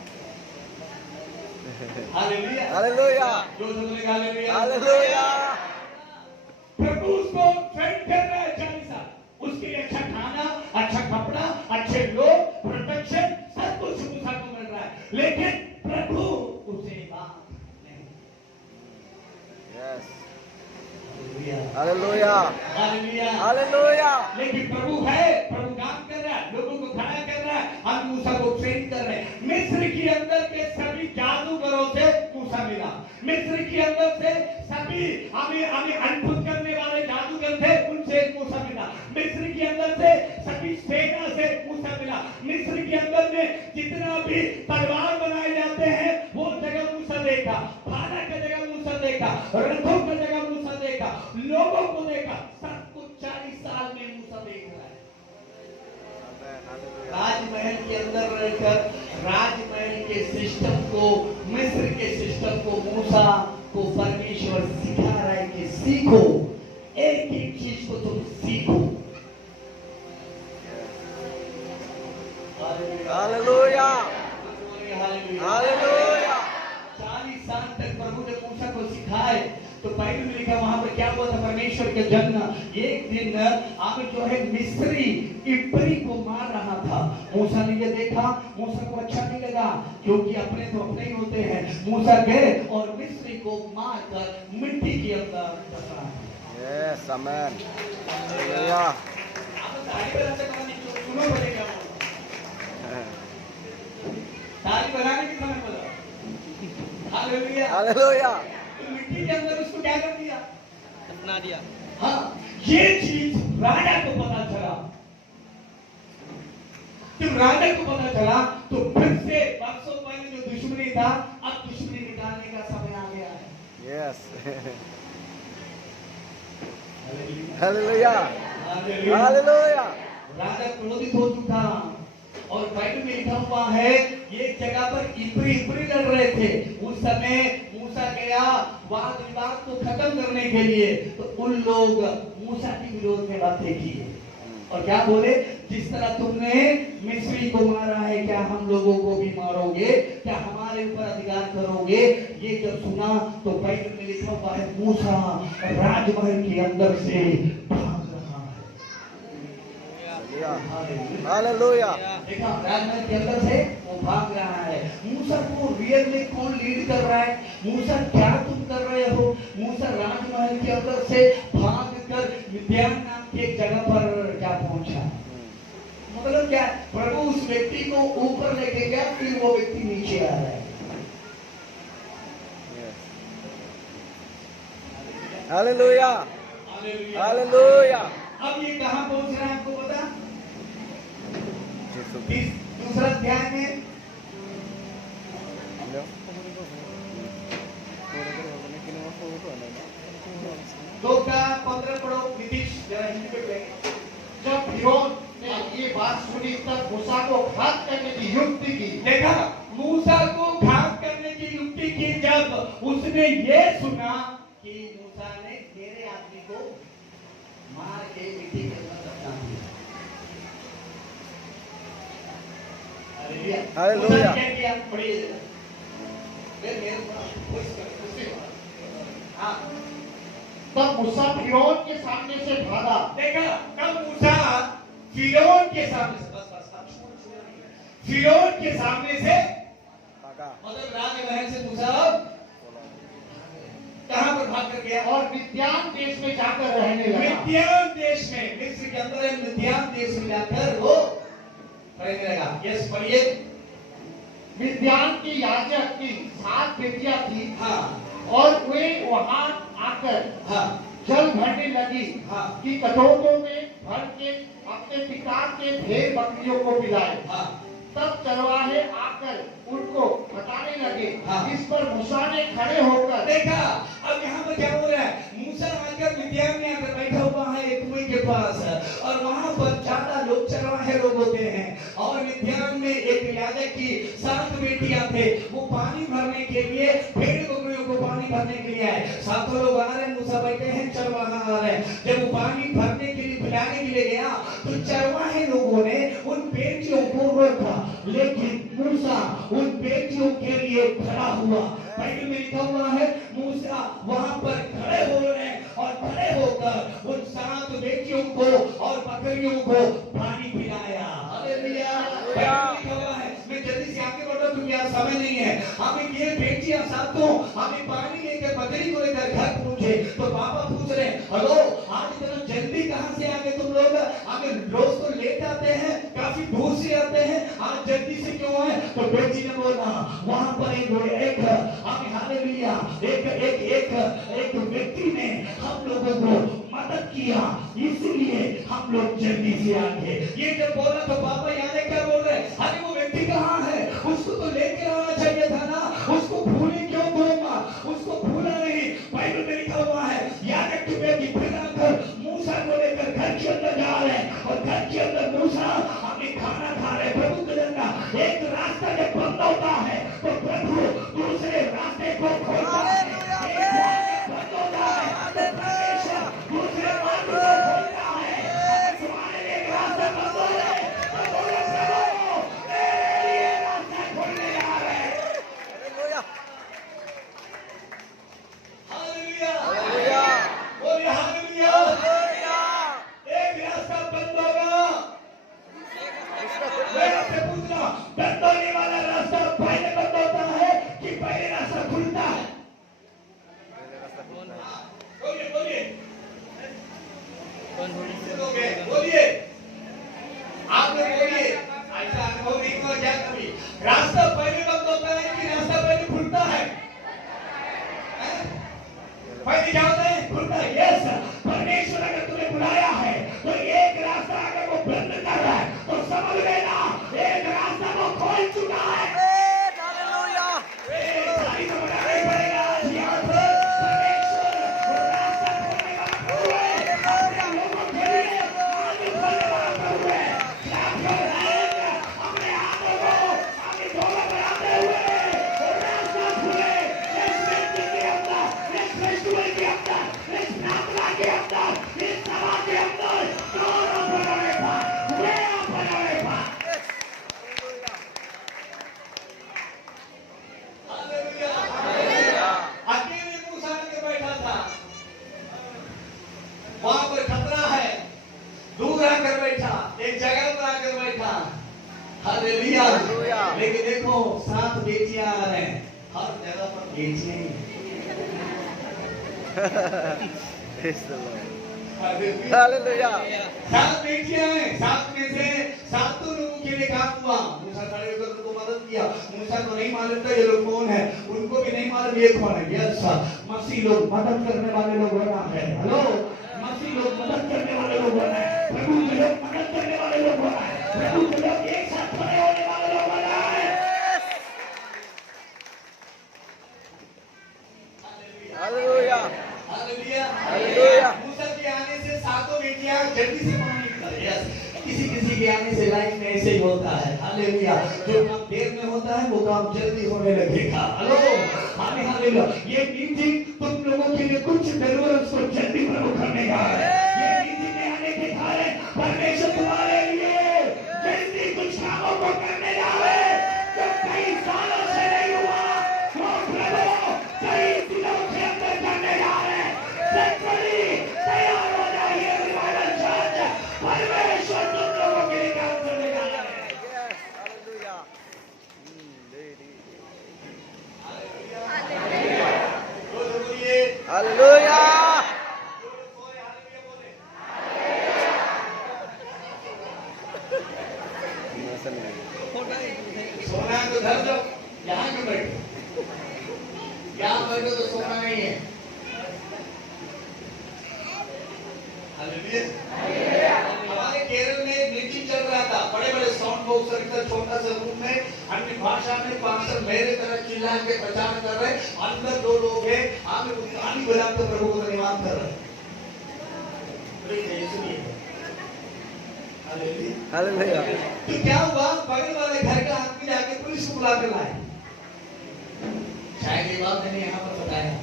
हालेलुया। हालेलुया। जो बोलेगा हालेलुया। हालेलुया। प्रभु उसको ट्रेन कर रहा है 40 साल। उसके लिए अच्छा खाना, अच्छा कपड़ा, अच्छे लोग, प्रोटेक्शन, सब कुछ मूसा को मिल रहा है। लेकिन प्रभु उसे बात नहीं। Yes. Hallelujah. Hallelujah. Hallelujah. Hallelujah. लेकिन प्रभु है, प्रभु काम कर रहा है, लोगों को खड़ा कर रहा है, हम मूसा को ट्रेन कर रहे हैं। मिस्र के अंदर के सभी जादूगरों से मूसा मिला। मिस्र के अंदर से सभी हमें अद्भुत करने वाले जादूगर थे, उनसे मूसा मिला। मिस्र के अंदर से सभी सेना से मूसा मिला। मिस्र के अंदर में जितना भी तलवार बनाए जाते हैं वो जगह मूसा देखा, भाला का जगह मूसा देखा, रथों का जगह मूसा देखा, लोगों को देखा। सब कुछ 40 साल में मूसा देख रहा है। राजमहल के अंदर रहकर राजमहल के सिस्टम को, मिस्र के सिस्टम को मूसा को परमेश्वर सिखा रहा है कि सीखो, एक एक चीज को तुम सीखो। Hallelujah, hallelujah. 40 साल तक प्रभु ने मूसा को सिखाए। तो बाइबल में लिखा वहां पर क्या हुआ था, परमेश्वर के जन एक दिन आप जो है मिस्री इब्री को मार रहा था। मूसा ने ये देखा, मूसा को अच्छा नहीं लगा क्योंकि अपने तो अपने ही होते हैं। मूसा गए और मिस्री को मारकर मिट्टी के अंदर दफना दिया। यस, आमेन। हालेलुया। आप ताली बजाते बनाने की सुनो बोलेगा, ताली बनाने की समय बोला। Hallelujah, hallelujah. मिट्टी के अंदर उसको क्या कर दिया, दफना दिया। हाँ, ये चीज राजा को पता चला। जब राजा को पता चला तो फिर से बरसों पहले जो दुश्मनी था, अब दुश्मनी निकालने का समय आ गया है। Yes, hallelujah, hallelujah. राजा क्रोधित हो चुका और बाइबल में लिखा हुआ है एक जगह पर इब्री लड़ रहे थे। उस समय मूसा गया वाद विवाद को खत्म करने के लिए, तो उन लोग मूसा के विरोध में बातें की और क्या बोले, जिस तरह तुमने मिस्री को मारा है क्या हम लोगों को भी मारोगे, क्या हमारे ऊपर अधिकार करोगे। ये जब सुना तो बाइबल में लिखा हुआ है मूसा राजमहल के अंदर से भाग रहा है। हालेलुया। देखा, राजमहल के अंदर से वो भाग रहा है। मूसा को रियल में कौन लीड कर रहा है, मूसा क्या तुम कर रहे हो। मूसा राजमहल के अंदर से भाग कर मिद्यान नाम की एक जगह पर क्या पहुंचा। मतलब क्या, प्रभु उस व्यक्ति को ऊपर लेके गया, फिर वो व्यक्ति नीचे आ रहा है। Hallelujah, hallelujah. अब ये कहां पहुंच रहा है आपको पता, दूसरा अध्याय में दो का 15 पढ़ो। नीतीश जरा हिंदी पे पढ़ेंगे। जब फिरौन ने ये बात सुनी तब मूसा को घात करने की युक्ति की। देखा, मूसा को घात करने की युक्ति की। जब उसने ये सुना कि मूसा ने मेरे आदमी को मार के मिट्टी के अंदर दफना दिया। हालेलुया। मूसा ने क्या किया, पढ़िए। हाँ, तब मूसा फिरौन के सामने से भागा। देखा, कब मूसा फिरौन के सामने से, बस फिरौन के सामने से मतलब राजमहल से मूसा कहां पर भाग कर गया, और मिद्यान देश में जाकर रहने लगा। मिद्यान देश में, मिस्र के अंदर है, मिद्यान देश में जाकर वो रहने लगा। यस, पढ़िए। मिद्यान की याजक की 7 बेटियां थी। हाँ, और वे वहां आकर हाँ, जल भरने लगी हाँ, कि कटोरों में भर के अपने पिता के भेड़ बकरियों को पिलाए। हाँ, तब चरवाहे आकर उनको बताने लगे। हाँ। इस पर मूसा ने खड़े होकर देखा, अब यहाँ पर क्या हो रहा है, मूसा आकर मिद्यान में आकर बैठा हुआ है एक कुएं के पास, और वहां पर ज्यादा लोग चरवाहे लोग होते हैं, और मिद्यान में एक याजक की 7 बेटियां थे, वो पानी भरने के लिए भेड़ बकरियों को पानी भरने के लिए आए। 7 लोग आ रहे हैं, मूसा बैठे हैं, चरवाहा आ रहे हैं। जब वो पानी भरने के लिए पिलाने के लिए गया तो चरवाहे लोगों ने उन बेटियों को रोका, लेकिन मूसा उन बेटियों के लिए खड़ा हुआ। बाइबल में लिखा हुआ है मूसा वहां पर खड़े हो रहे हैं और खड़े होकर उन 7 बेटियों को और बकरियों को पानी पिलाया। हालेलुया। बाइबल में लिखा हुआ है, मैं जल्दी से आगे बढ़ रहा हूं क्योंकि आज समय नहीं है। हमें ये बेटियां सातों हमें पानी लेकर बकरी को लेकर घर पहुंचे तो पापा पूछ रहे हैं, हेलो आज इतना जल्दी कहां से आ गए तुम लोग। हमें रोज तो लेट आते हैं, काफी दूर से करते हैं, आज जल्दी से क्यों है? तो बेटी ने बोला वहां पर एक हालेलुया एक व्यक्ति ने हम लोगों को मदद किया, इसलिए हम लोग जल्दी से आ गए। ये जब बोला तो पापा यानी क्या बोल रहे? अरे वो व्यक्ति कहाँ है? उसको तो लेके आना चाहिए था ना, उसको भूले क्यों दूंगा? उसको भूला नहीं। बाइबल में लिखा हुआ है याजक की बेटी फिर आकर मूसा को लेकर घर के अंदर जा रहे हैं और घर के अंदर मूसा अपने खाना खा रहे। प्रभु के जनता एक रास्ता जब बंद होता है तो प्रभु दूसरे रास्ते को खोलता है। एक द्वार बंद होता है तो परमेश्वर दूसरे मार्ग को खोलता है। तुम्हारे लिए एक रास्ता बंद हो जाए तो बोलो प्रभु मेरे लिए रास्ता खोलने जा रहे हैं। हालेलुया हालेलुया बोलिए हालेलुया। हालेलुया। एक रास्ता बंद होगा, मेरे से पूछना बंद होने वाला रास्ता पहले बंद होता है कि पहले रास्ता खुलता है? बोलिए बोलिए बोलिए आप लोग बोलिए। ऐसा अनुभव नहीं हुआ क्या कभी? रास्ता पहले बंद होता है कि रास्ता पहले खुलता है? पहले क्या होता है? खुलता है। यस, परमेश्वर अगर तुम्हें बुलाया है तो एक रास्ता अगर वो बंद कर रहा है तो समझ लेना एक रास्ता वो खोल चुका है। हालेलुया। सारी समझना नहीं पड़ेगा। यहाँ पर परमेश्वर वो रास्ता खोलने वाला प्रभु है। अपने लोगों के लिए आगे खोलने वाला प्रभु है। क्लैप योर हैंड, अपने हाथों को आगे डोला बनाते हुए वो रास्ता खुले। इस व्यक्ति के अंदर, इस फेस्टिवल के अंदर, इस प्रार्थना के अंदर, इस सभा के अंदर दोनों बनाने पर वे बनाने पर हालेलुया। अकेले मूसा के बैठा था, वहां पर खतरा है, दूर आकर बैठा, एक जगह पर आकर बैठा। हालेलुया। लेकिन देखो 7 बेटियां आ रहे हैं, हर जगह पर बेटियां ही हैं। Praise the Lord. Hallelujah. Hallelujah. 7 बेटियां हैं, 7 में से 7 लोगों के लिए काम हुआ। मूसा खड़े होकर उनको मदद किया। मूसा को नहीं मालूम था ये लोग कौन है, उनको भी नहीं मालूम ये कौन है। यस, मसीह लोग मदद करने वाले लोग बना है। हेलो, मसीह लोग मदद करने वाले लोग बना है। प्रभु के लोग मदद करने वाले लोग बना है। प्रभु के लोग एक साथ खड़े होने वाले लोग बना है। हालेलुया। हालेलुया। हालेलुया। मूसा के आने से 7 बेटियां जल्दी से पानी निकल। यस, किसी किसी के आने से लाइफ में ऐसे ही होता है। हालेलुया। जो काम देर में होता है वो काम जल्दी होने लगेगा। Hello, hallelujah. ये मीटिंग तुम लोगों के लिए कुछ डिलीवरेंस को जल्दी प्रभु करने जा रहा है। ये मीटिंग में आने के कारण परमेश्वर तुम्हारे लिए जल्दी कुछ कामों को करने जा रहे हैं जो कई सालों से नहीं हुआ, वो प्रभु कई दिनों के अंदर करने जा रहे हैं। सेंट्रली तैयार हो जाइए रिवाइवल चर्च, परमेश्वर तुम लोगों के लिए काम करने जा रहे हैं। Yes. Hallelujah. बोलिए Hallelujah. सोना है तो घर जाओ, यहाँ क्यों बैठो? यहाँ बैठो तो सोना नहीं है। हालेलुया। हमारे केरल में एक मीटिंग चल रहा था, बड़े बड़े साउंड बॉक्स रखकर छोटा सा रूम में अन्य भाषा में पास्टर मेरे तरह चिल्ला के प्रचार कर रहे, अंदर 2 लोग हैं, आगे ताली बजाकर प्रभु को धन्यवाद कर रहे हैं। सुनिए। हालेलुया। Hallelujah. तो क्या हुआ? बगल वाले घर का आदमी जाके पुलिस को बुला कर लाए। शायद ये बात मैंने यहाँ पर बताया।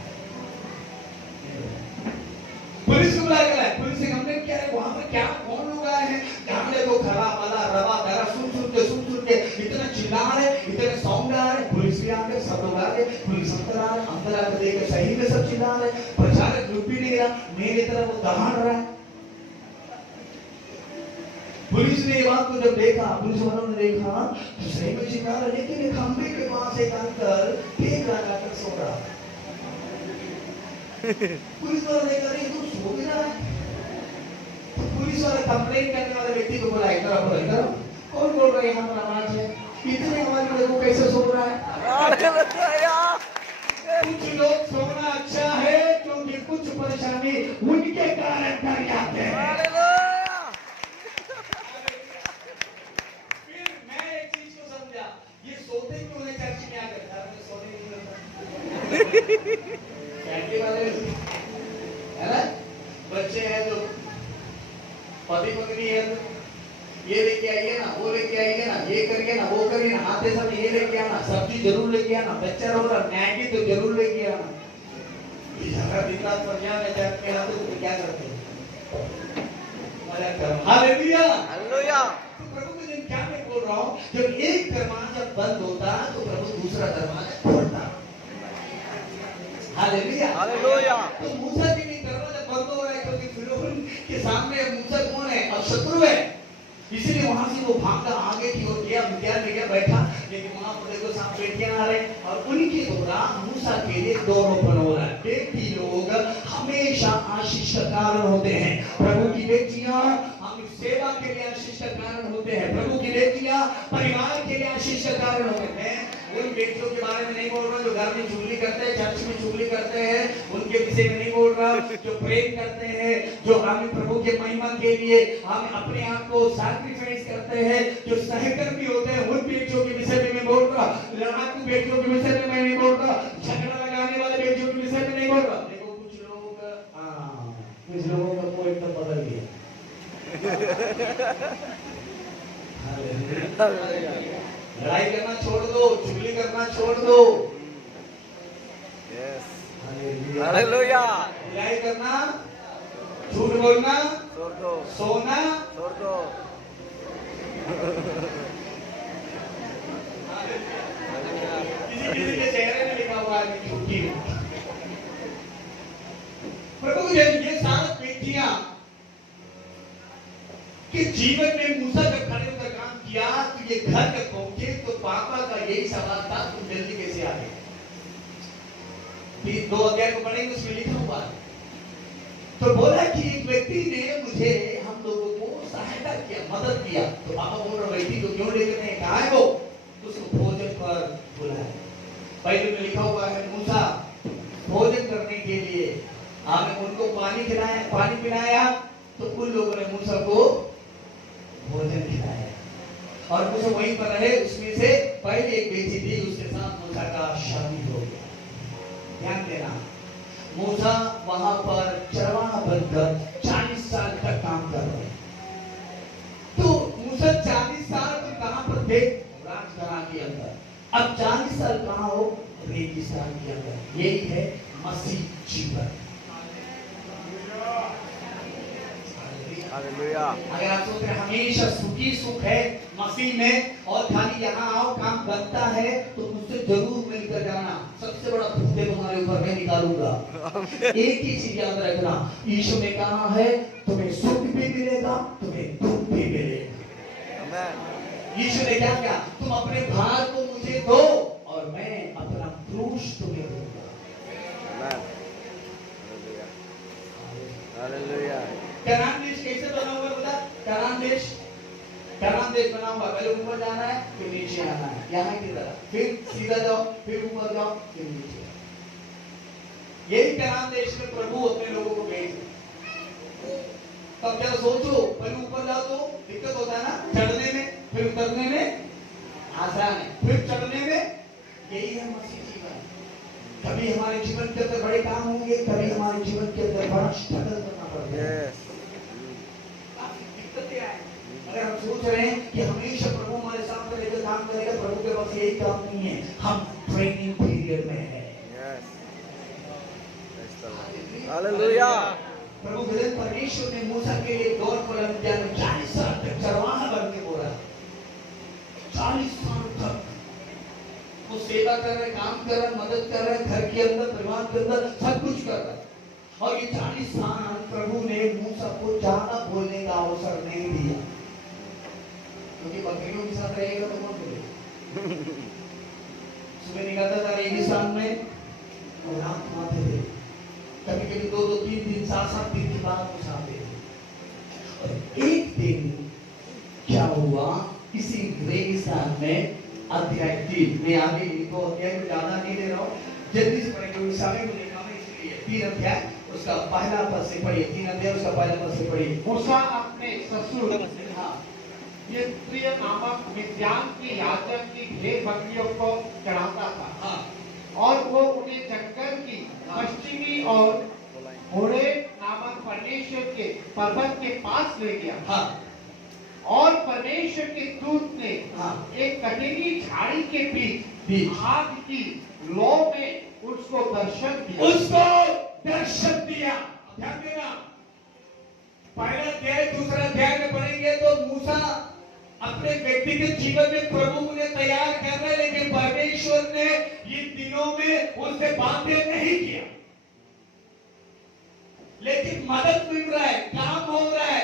पुलिस को बुला कर लाए। पुलिस से कंप्लेंट किया है वहां पर क्या कौन लोग आए हैं? हमने को खरा वाला रवा दरा सुन सुन के इतना चिल्ला रहे, इतने साउंड आ रहे। पुलिस भी आ गए, सब लोग आ गए, पुलिस अंदर आकर देख सही में सब चिल्ला रहे। प्रचारक चुप भी नहीं रहा, मेरी तरफ वो दहाड़ रहा है। पुलिस ने ये बात को जब देखा, पुलिस वालों ने देखा तो सही में चिल्ला रहे, लेकिन खंबे के पास एक अंकल फेंक लगाकर सो रहा। पुलिस वाला देखा नहीं तो सो भी रहा है। तो पुलिस वाला कंप्लेंट करने वाले व्यक्ति को बोला इधर आओ, इधर आओ। कौन बोल रहा है यहाँ पर आवाज है? इतने हमारे लोगों कैसे सो रहा है? हालेलुया कुछ लोग सोना अच्छा है क्योंकि कुछ परेशानी उनके कारण कर जाते हैं। हालेलुया फिर मैं एक चीज को समझा, ये सोते क्यों है चर्च में आकर? घर में सोने नहीं होता। फैमिली वाले है ना, बच्चे हैं तो पति पत्नी है तो ये लेके आइए ना, वो लेके आइए ना, ये करिए ना, वो करिए ना, आते समय ये लेके आना, सब्जी जरूर लेके आना, बच्चा रो रहा मैगी तो जरूर लेके आना। झगड़ा दिन रात परेशान है जाके मेरा तो क्या करते हैं? मजा करो। हालेलुया हालेलुया तो प्रभु के दिन क्या मैं बोल रहा हूँ, जब एक दरवाजा बंद होता तो प्रभु दूसरा दरवाजा खोलता। हालेलुया हालेलुया तो मूसा के लिए दरवाजा बंद हो रहा है क्योंकि फिरौन के सामने मूसा कौन है? अब शत्रु है। इसलिए वहां से वो भागा आगे की ओर गया, मिद्यान में गया बैठा, लेकिन वहां पर देखो सांप बेटियां आ रहे और उनके द्वारा मूसा के लिए दोनों हो रहा है। बेटी लोग हमेशा आशीष का कारण होते हैं। प्रभु की बेटियां हम सेवा के लिए आशीष का कारण होते हैं। प्रभु की बेटियां परिवार के लिए आशीष का कारण होते हैं। उन बेटियों के बारे में नहीं बोल रहा जो घर में चुगली करते हैं, चर्च में चुगली करते हैं, उनके विषय में नहीं बोल रहा। जो प्रेम करते हैं, जो हम प्रभु के महिमा के लिए हम अपने आप को सैक्रिफाइस करते हैं, जो सहकर्मी होते हैं, उन बेटियों के विषय में मैं बोल रहा। लड़ाकू बेटियों के विषय में मैं नहीं बोल रहा। झगड़ा लगाने वाले बेटियों के विषय में नहीं बोल रहा। देखो कुछ लोगों का कोई एकदम बदल गया। लड़ाई करना छोड़ दो, चुगली करना छोड़ दो। यस हालेलुया बुराई करना, झूठ बोलना, छोड़ दो सोना, छोड़ दो किसी के चेहरे में लिखा हुआ है झूठी हूं। प्रभु ये सारी बेटियां के जीवन में मूसा जब खड़े होकर काम किया तो ये घर जब पहुंचे तो पापा का यही सवाल था, तुम जल्दी कैसे आ गए? फिर 2 अध्याय को पढ़ेंगे, उसमें लिखा हुआ है। तो बोला कि एक व्यक्ति ने मुझे हम लोगों को सहायता किया, मदद किया। तो पापा बोल रहे व्यक्ति को क्यों लेकर नहीं, कहा है वो? उसको भोजन पर बुलाया। बाइबल में लिखा हुआ है मूसा भोजन करने के लिए आपने उनको पानी खिलाया, पानी पिलाया, तो उन लोगों ने मूसा को भोजन खिलाया और मूसा वहीं पर रहे। उसमें से पहले एक बेटी थी, उसके साथ मूसा का शादी हो गया। ध्यान देना, मूसा वहां पर चरवाहा बनकर 40 साल तक काम कर रहे। तो मूसा 40 साल तो कहां पर थे? राजगढ़ के अंदर। अब 40 साल कहां हो? रेगिस्तान के अंदर। यही है मसीह जीवन। हालेलुया अगर आप सोच रहे हमेशा सुखी सुख है मसीह में और खाली यहाँ आओ काम बनता है, तो मुझसे जरूर मिलकर जाना। सबसे बड़ा भूते तुम्हारे ऊपर मैं निकालूंगा। एक ही चीज याद रखना, यीशु ने कहा है तुम्हें सुख भी मिलेगा, तुम्हें दुख भी मिलेगा। आमेन यीशु ने क्या किया? तुम अपने भार को मुझे दो और मैं अपना क्रूस तुम्हें दूंगा। आमेन हालेलुया कनान देश कैसे बना हुआ बता? कनान देश बना हुआ, पहले ऊपर जाना है फिर नीचे आना है, यहाँ की तरह, फिर सीधा जाओ, फिर ऊपर जाओ, फिर नीचे। यही कनान देश में प्रभु अपने लोगों को भेज। तब क्या सोचो, पहले ऊपर जाओ तो दिक्कत होता है ना, चढ़ने में, फिर उतरने में आसान है, फिर चढ़ने में। यही है मसीह जीवन। कभी हमारे जीवन के अंदर बड़े काम होंगे, कभी हमारे जीवन के अंदर बड़ा स्ट्रगल करना पड़ेगा। यस दिक्कतें आए। अगर हम सोच रहे हैं कि हमेशा प्रभु हमारे साथ लेकर काम करेगा, प्रभु के पास यही काम नहीं है। हम ट्रेनिंग पीरियड में है। यस हालेलुया प्रभु विजय परमेश्वर ने मूसा के लिए दौर पर 40 साल तक चरवाहा बन के बोला। 40 साल तक वो सेवा कर रहे, काम कर रहे, मदद कर रहे, घर के अंदर, परिवार के अंदर सब कुछ कर रहे। और ये 40 साल प्रभु ने मूसा को ज्यादा बोलने का अवसर नहीं दिया, क्योंकि बकरियों के साथ रहेगा तो कौन बोलेगा? सुबह निकलता था रेगिस्तान में और रात को आते थे। कभी कभी 2-2, 3 दिन, 7-7 दिन के बाद मूसा आते थे। और एक दिन क्या हुआ, स्थान में अध्याय 3 में आगे इनको अध्याय को ज्यादा नहीं दे रहा हूँ, जल्दी से पढ़ेंगे, उस समय को देखा मैं इसलिए 3 अध्याय उसका पहला पद से पढ़िए, 3 अध्याय उसका पहला पद से पढ़िए। मूसा अपने ससुर यित्रो नामक मिद्यान की याजक की भेड़ बकरियों को चढ़ाता था। हाँ। और वो उन्हें जंगल की पश्चिमी और घोड़े नामक परमेश्वर के पर्वत के पास ले गया। हाँ। और परमेश्वर के दूत ने हाँ। एक कटीली झाड़ी के बीच बीच आग की लौ में उसको दर्शन दिया। उसको दर्शन दिया। ध्यान देना, पहला अध्याय दूसरा अध्याय में पढ़ेंगे तो मूसा अपने व्यक्तिगत जीवन में प्रभु उन्हें तैयार कर रहे, लेकिन परमेश्वर ने इन दिनों में उससे बातें नहीं किया, लेकिन मदद मिल रहा है, काम हो रहा है,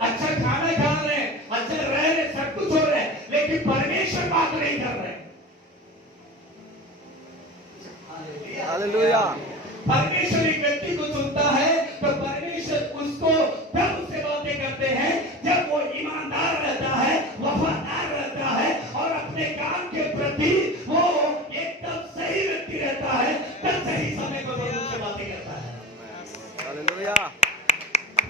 अच्छा खाना खा रहे हैं, अच्छा रह रहे, सब कुछ हो रहा है, लेकिन परमेश्वर बात नहीं कर रहे। हालेलुया। परमेश्वर एक व्यक्ति को चुनता है तो परमेश्वर उसको तब उससे बातें करते हैं जब वो ईमानदार रहता है, वफादार रहता है और अपने काम के प्रति वो एकदम सही व्यक्ति रहता है, तब सही समय पर प्रभु से बातें करता है। हालेलुया।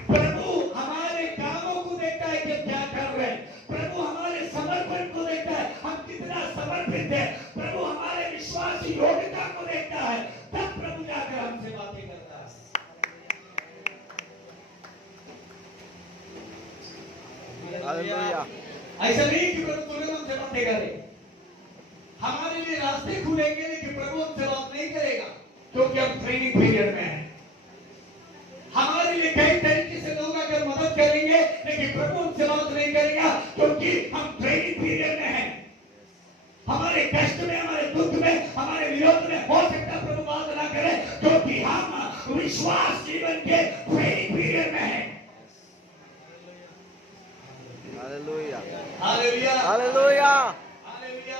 प्रभु हमारे कामों को देखता है कि क्या कर रहे हैं, प्रभु हमारे समर्पण को देखता है, हम कितना समर्पित हैं, प्रभु हमारे विश्वास की योग्यता को देखता है, तब प्रभु जाकर हमसे बातें करता है। हालेलुया। ऐसा नहीं कि प्रभु तुरंत हमसे बातें करे, हमारे लिए रास्ते खुलेंगे, लेकिन प्रभु हमसे बात नहीं करेगा क्योंकि हम ट्रेनिंग पीरियड में हैं। हमारे लिए कई तरीके से लोग अगर मदद करेंगे, लेकिन प्रभु हमसे बात नहीं करेगा क्योंकि हम ट्रेनिंग पीरियड में हैं। हमारे कष्ट में, हमारे दुख में, हमारे विरोध में हो सकता है प्रभु बात ना करे क्योंकि हम विश्वास जीवन के ट्रेनिंग पीरियड में हैं। Hallelujah. Hallelujah. Hallelujah.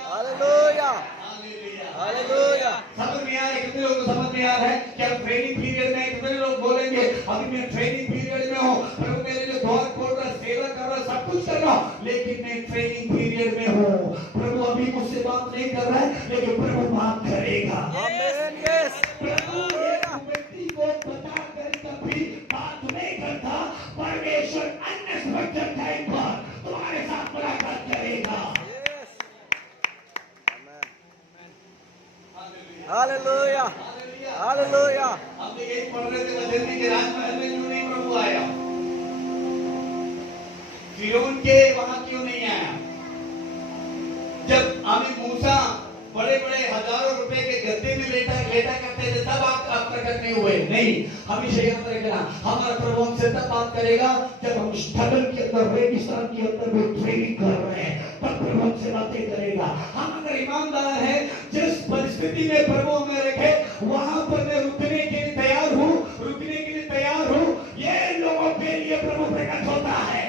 Hallelujah. Hallelujah. Hallelujah. Hallelujah. समझ में आ रहा है? कितने लोगों को समझ में आ रहा है कि हम ट्रेनिंग पीरियड में? कितने लोग बोलेंगे अभी मैं ट्रेनिंग पीरियड में हूँ, प्रभु मेरे लिए द्वार खोल रहा, सेवा कर रहा, सब कुछ कर रहा, लेकिन मैं ट्रेनिंग पीरियड में हूँ, प्रभु अभी मुझसे बात नहीं कर रहा है, लेकिन प्रभु बात करेगा। आमेन। यस। प्रभु एक व्यक्ति को बताकर कभी बात नहीं करता, परमेश्वर अनएक्सपेक्टेड टाइम पर तुम्हारे साथ मुलाकात करेगा। हालेलुया। हालेलुया। हम यही पढ़ रहे थे वजन के राजमहल में क्यों नहीं प्रभु आया, फिरौन के वहां क्यों नहीं आया। जब हमें मूसा बड़े बड़े हजारों रुपए के गद्दे में लेटा करते थे तब आप प्रकट नहीं हुए, नहीं, हमेशा याद रखना हमारा प्रभु हमसे तब बात करेगा जब हम स्ट्रगल के अंदर, रेगिस्तान के अंदर में ट्रेनिंग कर रहे हैं, तब प्रभु हमसे बातें करेगा। हम अगर ईमानदार हैं, जिस परिस्थिति में प्रभु हमें रखे वहां पर मैं रुकने के लिए तैयार हूँ, रुकने के लिए तैयार हूँ, ये लोगों के लिए प्रभु प्रकट होता है।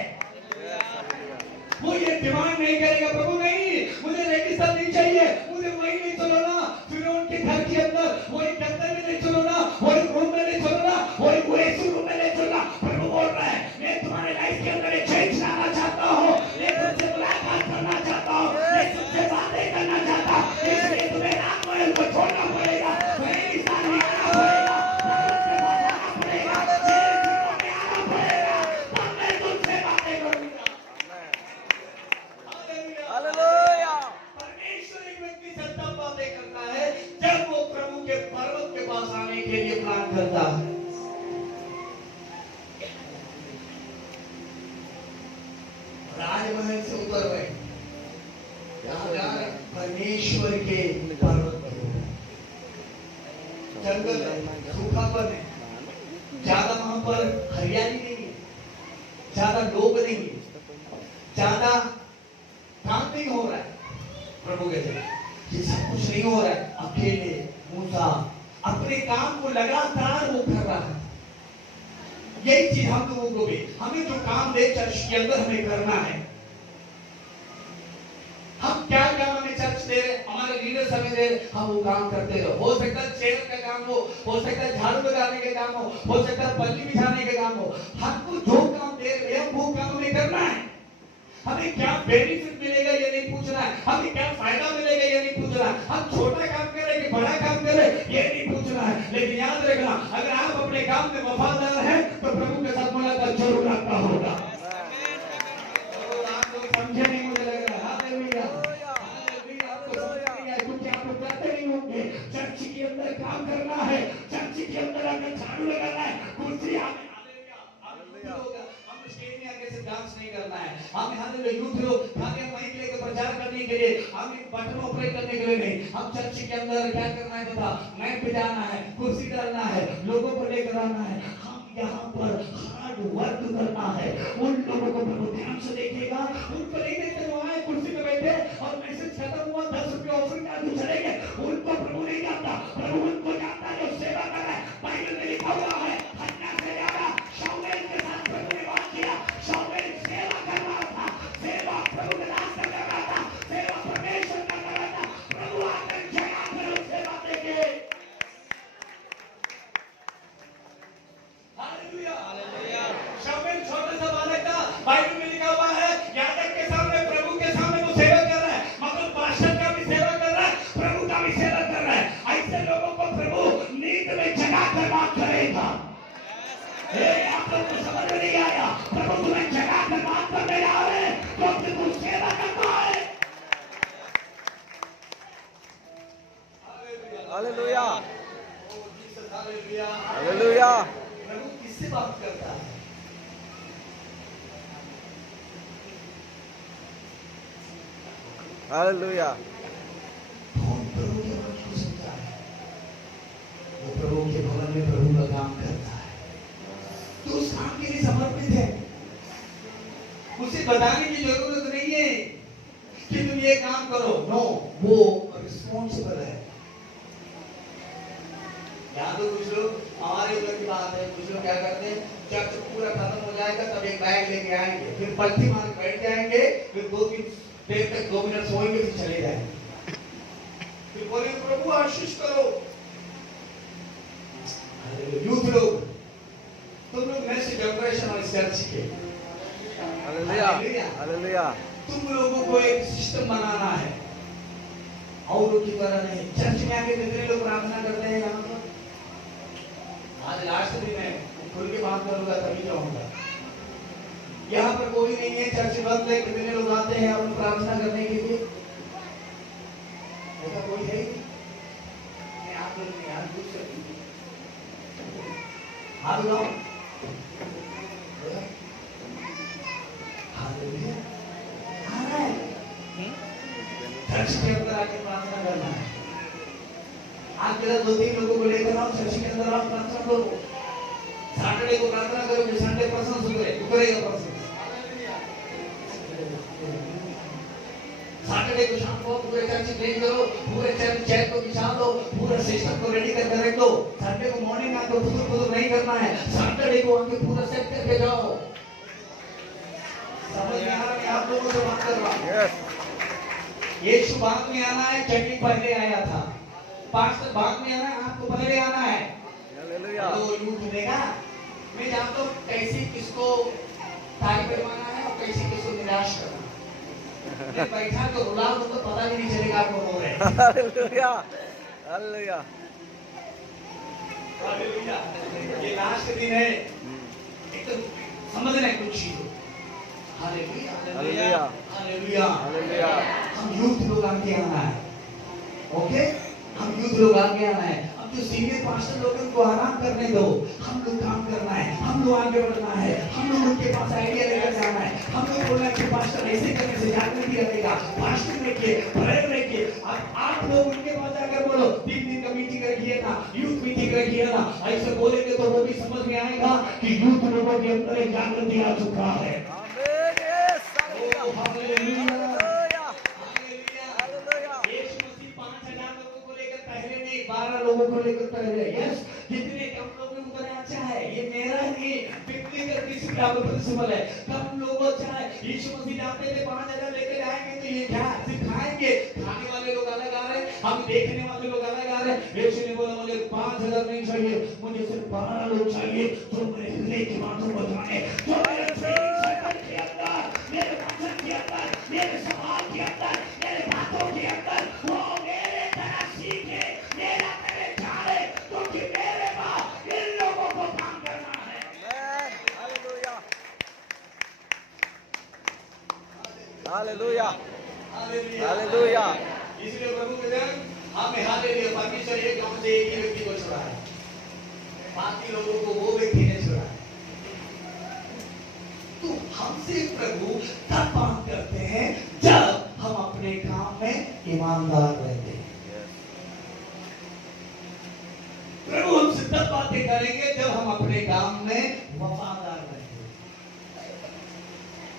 वो ये डिमांड नहीं करेगा प्रभु नहीं मुझे रेगिस्तान नहीं चाहिए, मुझे वही नहीं चलाना, फिरौन के घर के अंदर वही गद्दे में नहीं चलाना, वही रूम में नहीं चलाना, वही एसी रूम में नहीं चलना। प्रभु बोल रहा है मैं तुम्हारे लाइफ के अंदर एक चेंज लाना चाहता हूँ, मैं तुमसे मुलाकात करना चाहता हूँ, मैं तुमसे बातें करना चाहता हूँ, इसलिए तुम्हें राजमहल को छोड़ना पड़ेगा, रेगिस्तान में आना पड़ेगा, आना पड़ेगा, आना पड़ेगा, तब मैं तुमसे बातें करूंगा। हालेलुया। परमेश्वर एक व्यक्ति से तब बातें करता है जब वो प्रभु के पर्वत के पास आने के लिए प्लान करता है। राजमहल से उतर गए, परमेश्वर के पर्वत पर, जंगल है, सूखापन है, ज्यादा वहां पर हरियाली नहीं है, ज्यादा लोग नहीं है, ज्यादा काम नहीं हो रहा है। प्रभु कहते हैं ये सब कुछ नहीं हो रहा है, अकेले मूसा अपने काम को लगातार वो कर रहा है। यही चीज हम लोगों को भी, हमें जो काम दे चर्च के अंदर हमें करना है। हम क्या काम हमें चर्च दे रहे, हमारे लीडर्स हमें दे रहे, हम वो काम करते रहो। हो सकता है चेयर का काम हो सकता है झाड़ू लगाने का काम हो सकता है पल्ली बिछाने का काम हो, हमको जो काम दे रहे हैं वो काम हमें करना है। हमें क्या बेनिफिट मिलेगा मिलेगा ये नहीं पूछ रहा है, हमें क्या फायदा मिलेगा ये नहीं पूछ रहा है, हम छोटा काम करें कि बड़ा काम करें ये नहीं पूछ रहा है। लेकिन याद रखना, अगर आप अपने काम में वफादार हैं तो प्रभु के साथ मुलाकात जरूर आपका होगा। आप लोग समझे नहीं, मुझे लग रहा है। Hallelujah, hallelujah. आपको समझ नहीं आया क्योंकि आप लोग करते नहीं होंगे। चर्च के अंदर काम करना है, चर्च के अंदर आकर झाड़ू लगाना है, कुर्सी हमें स्टेज में आके सिर्फ डांस नहीं करना है, हमें हालेलुया यूथ लोग खाली माइक लेकर प्रचार करने के लिए, हमें बटन ऑपरेट करने के लिए नहीं, हम चर्च के अंदर क्या करना है बता, माइक पे जाना है, कुर्सी डालना है, लोगों को लेकर आना है, हम यहाँ पर हार्ड वर्क करना है। उन लोगों को प्रभु ध्यान से देखेगा, उनको नहीं देखते वो आए कुर्सी पे बैठे और मैसेज खत्म हुआ 10 रुपये ऑफरिंग डाल के चले गए, उनको प्रभु नहीं जानता, प्रभु उनको जानता है जो सेवा कर रहा है। बाइबल में लिखा हुआ है, हन्ना से ज्यादा शाऊल के साथ प्रभु ने बात किया। शाऊल सेवा कर रहा था, सेवा प्रभु के रास्ते कर रहा था, सेवा परमेश्वर का कर रहा था। प्रभु आकर जगा कर उस सेवा देखे। Hallelujah, hallelujah. शाऊल छोटा सा बालक था, बाइबल में लिखा हुआ है याजक के सामने, प्रभु के सामने वो सेवा कर रहा है, मतलब पास्टर का भी सेवा कर रहा है, प्रभु का भी सेवा कर रहा है। ऐसे लोगों को प्रभु नींद में जगा कर बात करेगा। आप लोग को समझ में नहीं आया, प्रभु तुम्हें जगा कर बात करने जा रहे हैं क्योंकि तू सेवा करता है। Hallelujah, hallelujah, hallelujah. प्रभु किससे बात करता है? हालेलुया। कौन प्रभु के वचन को सुनता है? वो प्रभु के भवन में प्रभु का काम करता है, तो उस काम के लिए समर्पित है। उसे बताने की जरूरत नहीं है कि तुम ये काम करो, नो, वो रिस्पॉन्सिबल है। यहाँ तो कुछ लोग, हमारे उधर की बात है, कुछ लोग क्या करते हैं, चर्च पूरा खत्म हो जाएगा तब एक बैग लेके आएंगे, फिर पलथी मार के बैठ जाएंगे, फिर 2-3 देर तक 2 मिनट सोएंगे, फिर चले जाएंगे, फिर बोलेंगे प्रभु आशीष करो। यूथ लोग, तुम लोग नेक्स्ट जनरेशन और चर्च के, हालेलुया, हालेलुया। तुम लोगों को एक सिस्टम बनाना है, और की तरह नहीं। चर्च में आके कितने लोग प्रार्थना करते हैं यहाँ पर? आज लास्ट दिन है, खुल के बात करूंगा तभी जाऊंगा। यहाँ पर कोई नहीं है, चर्च बंद है, कितने लोग आते हैं और प्रार्थना करने के लिए? ऐसा कोई है ही नहीं। आप लोग नहीं, आप पूछ सकते हाथ लगाओ। हालेलुया, आना है चर्च के अंदर आके प्रार्थना करना है। आज के 2-3 लोगों को लेकर आओ चर्च के अंदर, आप प्रार्थना करो। सैटरडे को प्रार्थना करो कि संडे पर्सन उतरेगा पर्सन। सैटरडे को शाम को पूरे चर्च क्लीन करो, पूरे चर्च चेयर को बिछा दो, पूरे सिस्टम को रेडी करके रख दो। संडे को मॉर्निंग आके फुदुर नहीं करना है, सैटरडे को आके पूरा सेट करके जाओ। समझ में आ रहा है? आप लोगों से बात कर रहा हूं। यीशु बाद में आना है, चटनी पहले आया था। पास्टर बाद में आना है, आपको पहले आना है। हालेलुया। तो यूथ देगा, मैं जानता हूँ कैसे किसको तारीफ करवाना है और कैसे किसको निराश करना है। मैं बैठा तो रुला तो पता भी नहीं चलेगा आपको रो रहे हैं। Hallelujah, hallelujah, hallelujah. ये लास्ट दिन है, एक तो समझना है कुछ चीज़। Hallelujah, hallelujah, hallelujah, hallelujah. हम यूथ लोग आगे आना है, ओके? हम यूथ लोग आगे आना है। अब जो सीनियर पास्टर लोग हैं उनको आराम करने दो, हम लोग काम करना है, हम लोग आगे बढ़ना है, हम लोग उनके पास आइडिया लेकर जाना है। हम लोग बोलना है कि पास्टर ऐसे करने से जागृति रहेगा, फास्टिंग रखिए, प्रेयर रखिए। अब आप लोग उनके पास जाकर बोलो 3 दिन का मीटिंग रखिए ना, यूथ मीटिंग रखिए ना, ऐसे बोलेंगे तो वो भी समझ में आएगा कि यूथ लोगों के अंदर एक जागृति आ चुका है। आमीन, yes, hallelujah, hallelujah, hallelujah, hallelujah. Hallelujah. Yeshu Masih 5000 लोगों को लेकर पहले नहीं, 12 लोगों को लेकर पहले। यस, जितने कम लोग में उतना अच्छा है। ये मेरा नहीं, बिब्लिकल प्रिंसिपल है। कम लोग अच्छा है। यीशु मसीह जानते थे 5000 लेकर जाएंगे तो ये क्या सिखाएंगे? खाने वाले लोग अलग आ रहे हैं, हम देखने वाले लोग अलग आ रहे हैं। यीशु ने बोला मुझे 5000 नहीं चाहिए, मुझे सिर्फ 12 लोग चाहिए जो मेरे हृदय की बातों को जाने, जो मेरे ट्रेनिंग सर्कल के अंदर, मेरे वचन के अंदर, मेरे समाज के हालेलुया। इसलिए प्रभु के जन हमें हालेलुया परमेश्वर एक गांव से एक ही व्यक्ति को छुड़ा है, बाकी लोगों को वो व्यक्ति ने छुड़ा है। तो हमसे प्रभु तब बात करते हैं जब हम अपने काम में ईमानदार रहते हैं। प्रभु हमसे तब बातें करेंगे जब हम अपने काम में वफादार रहेंगे।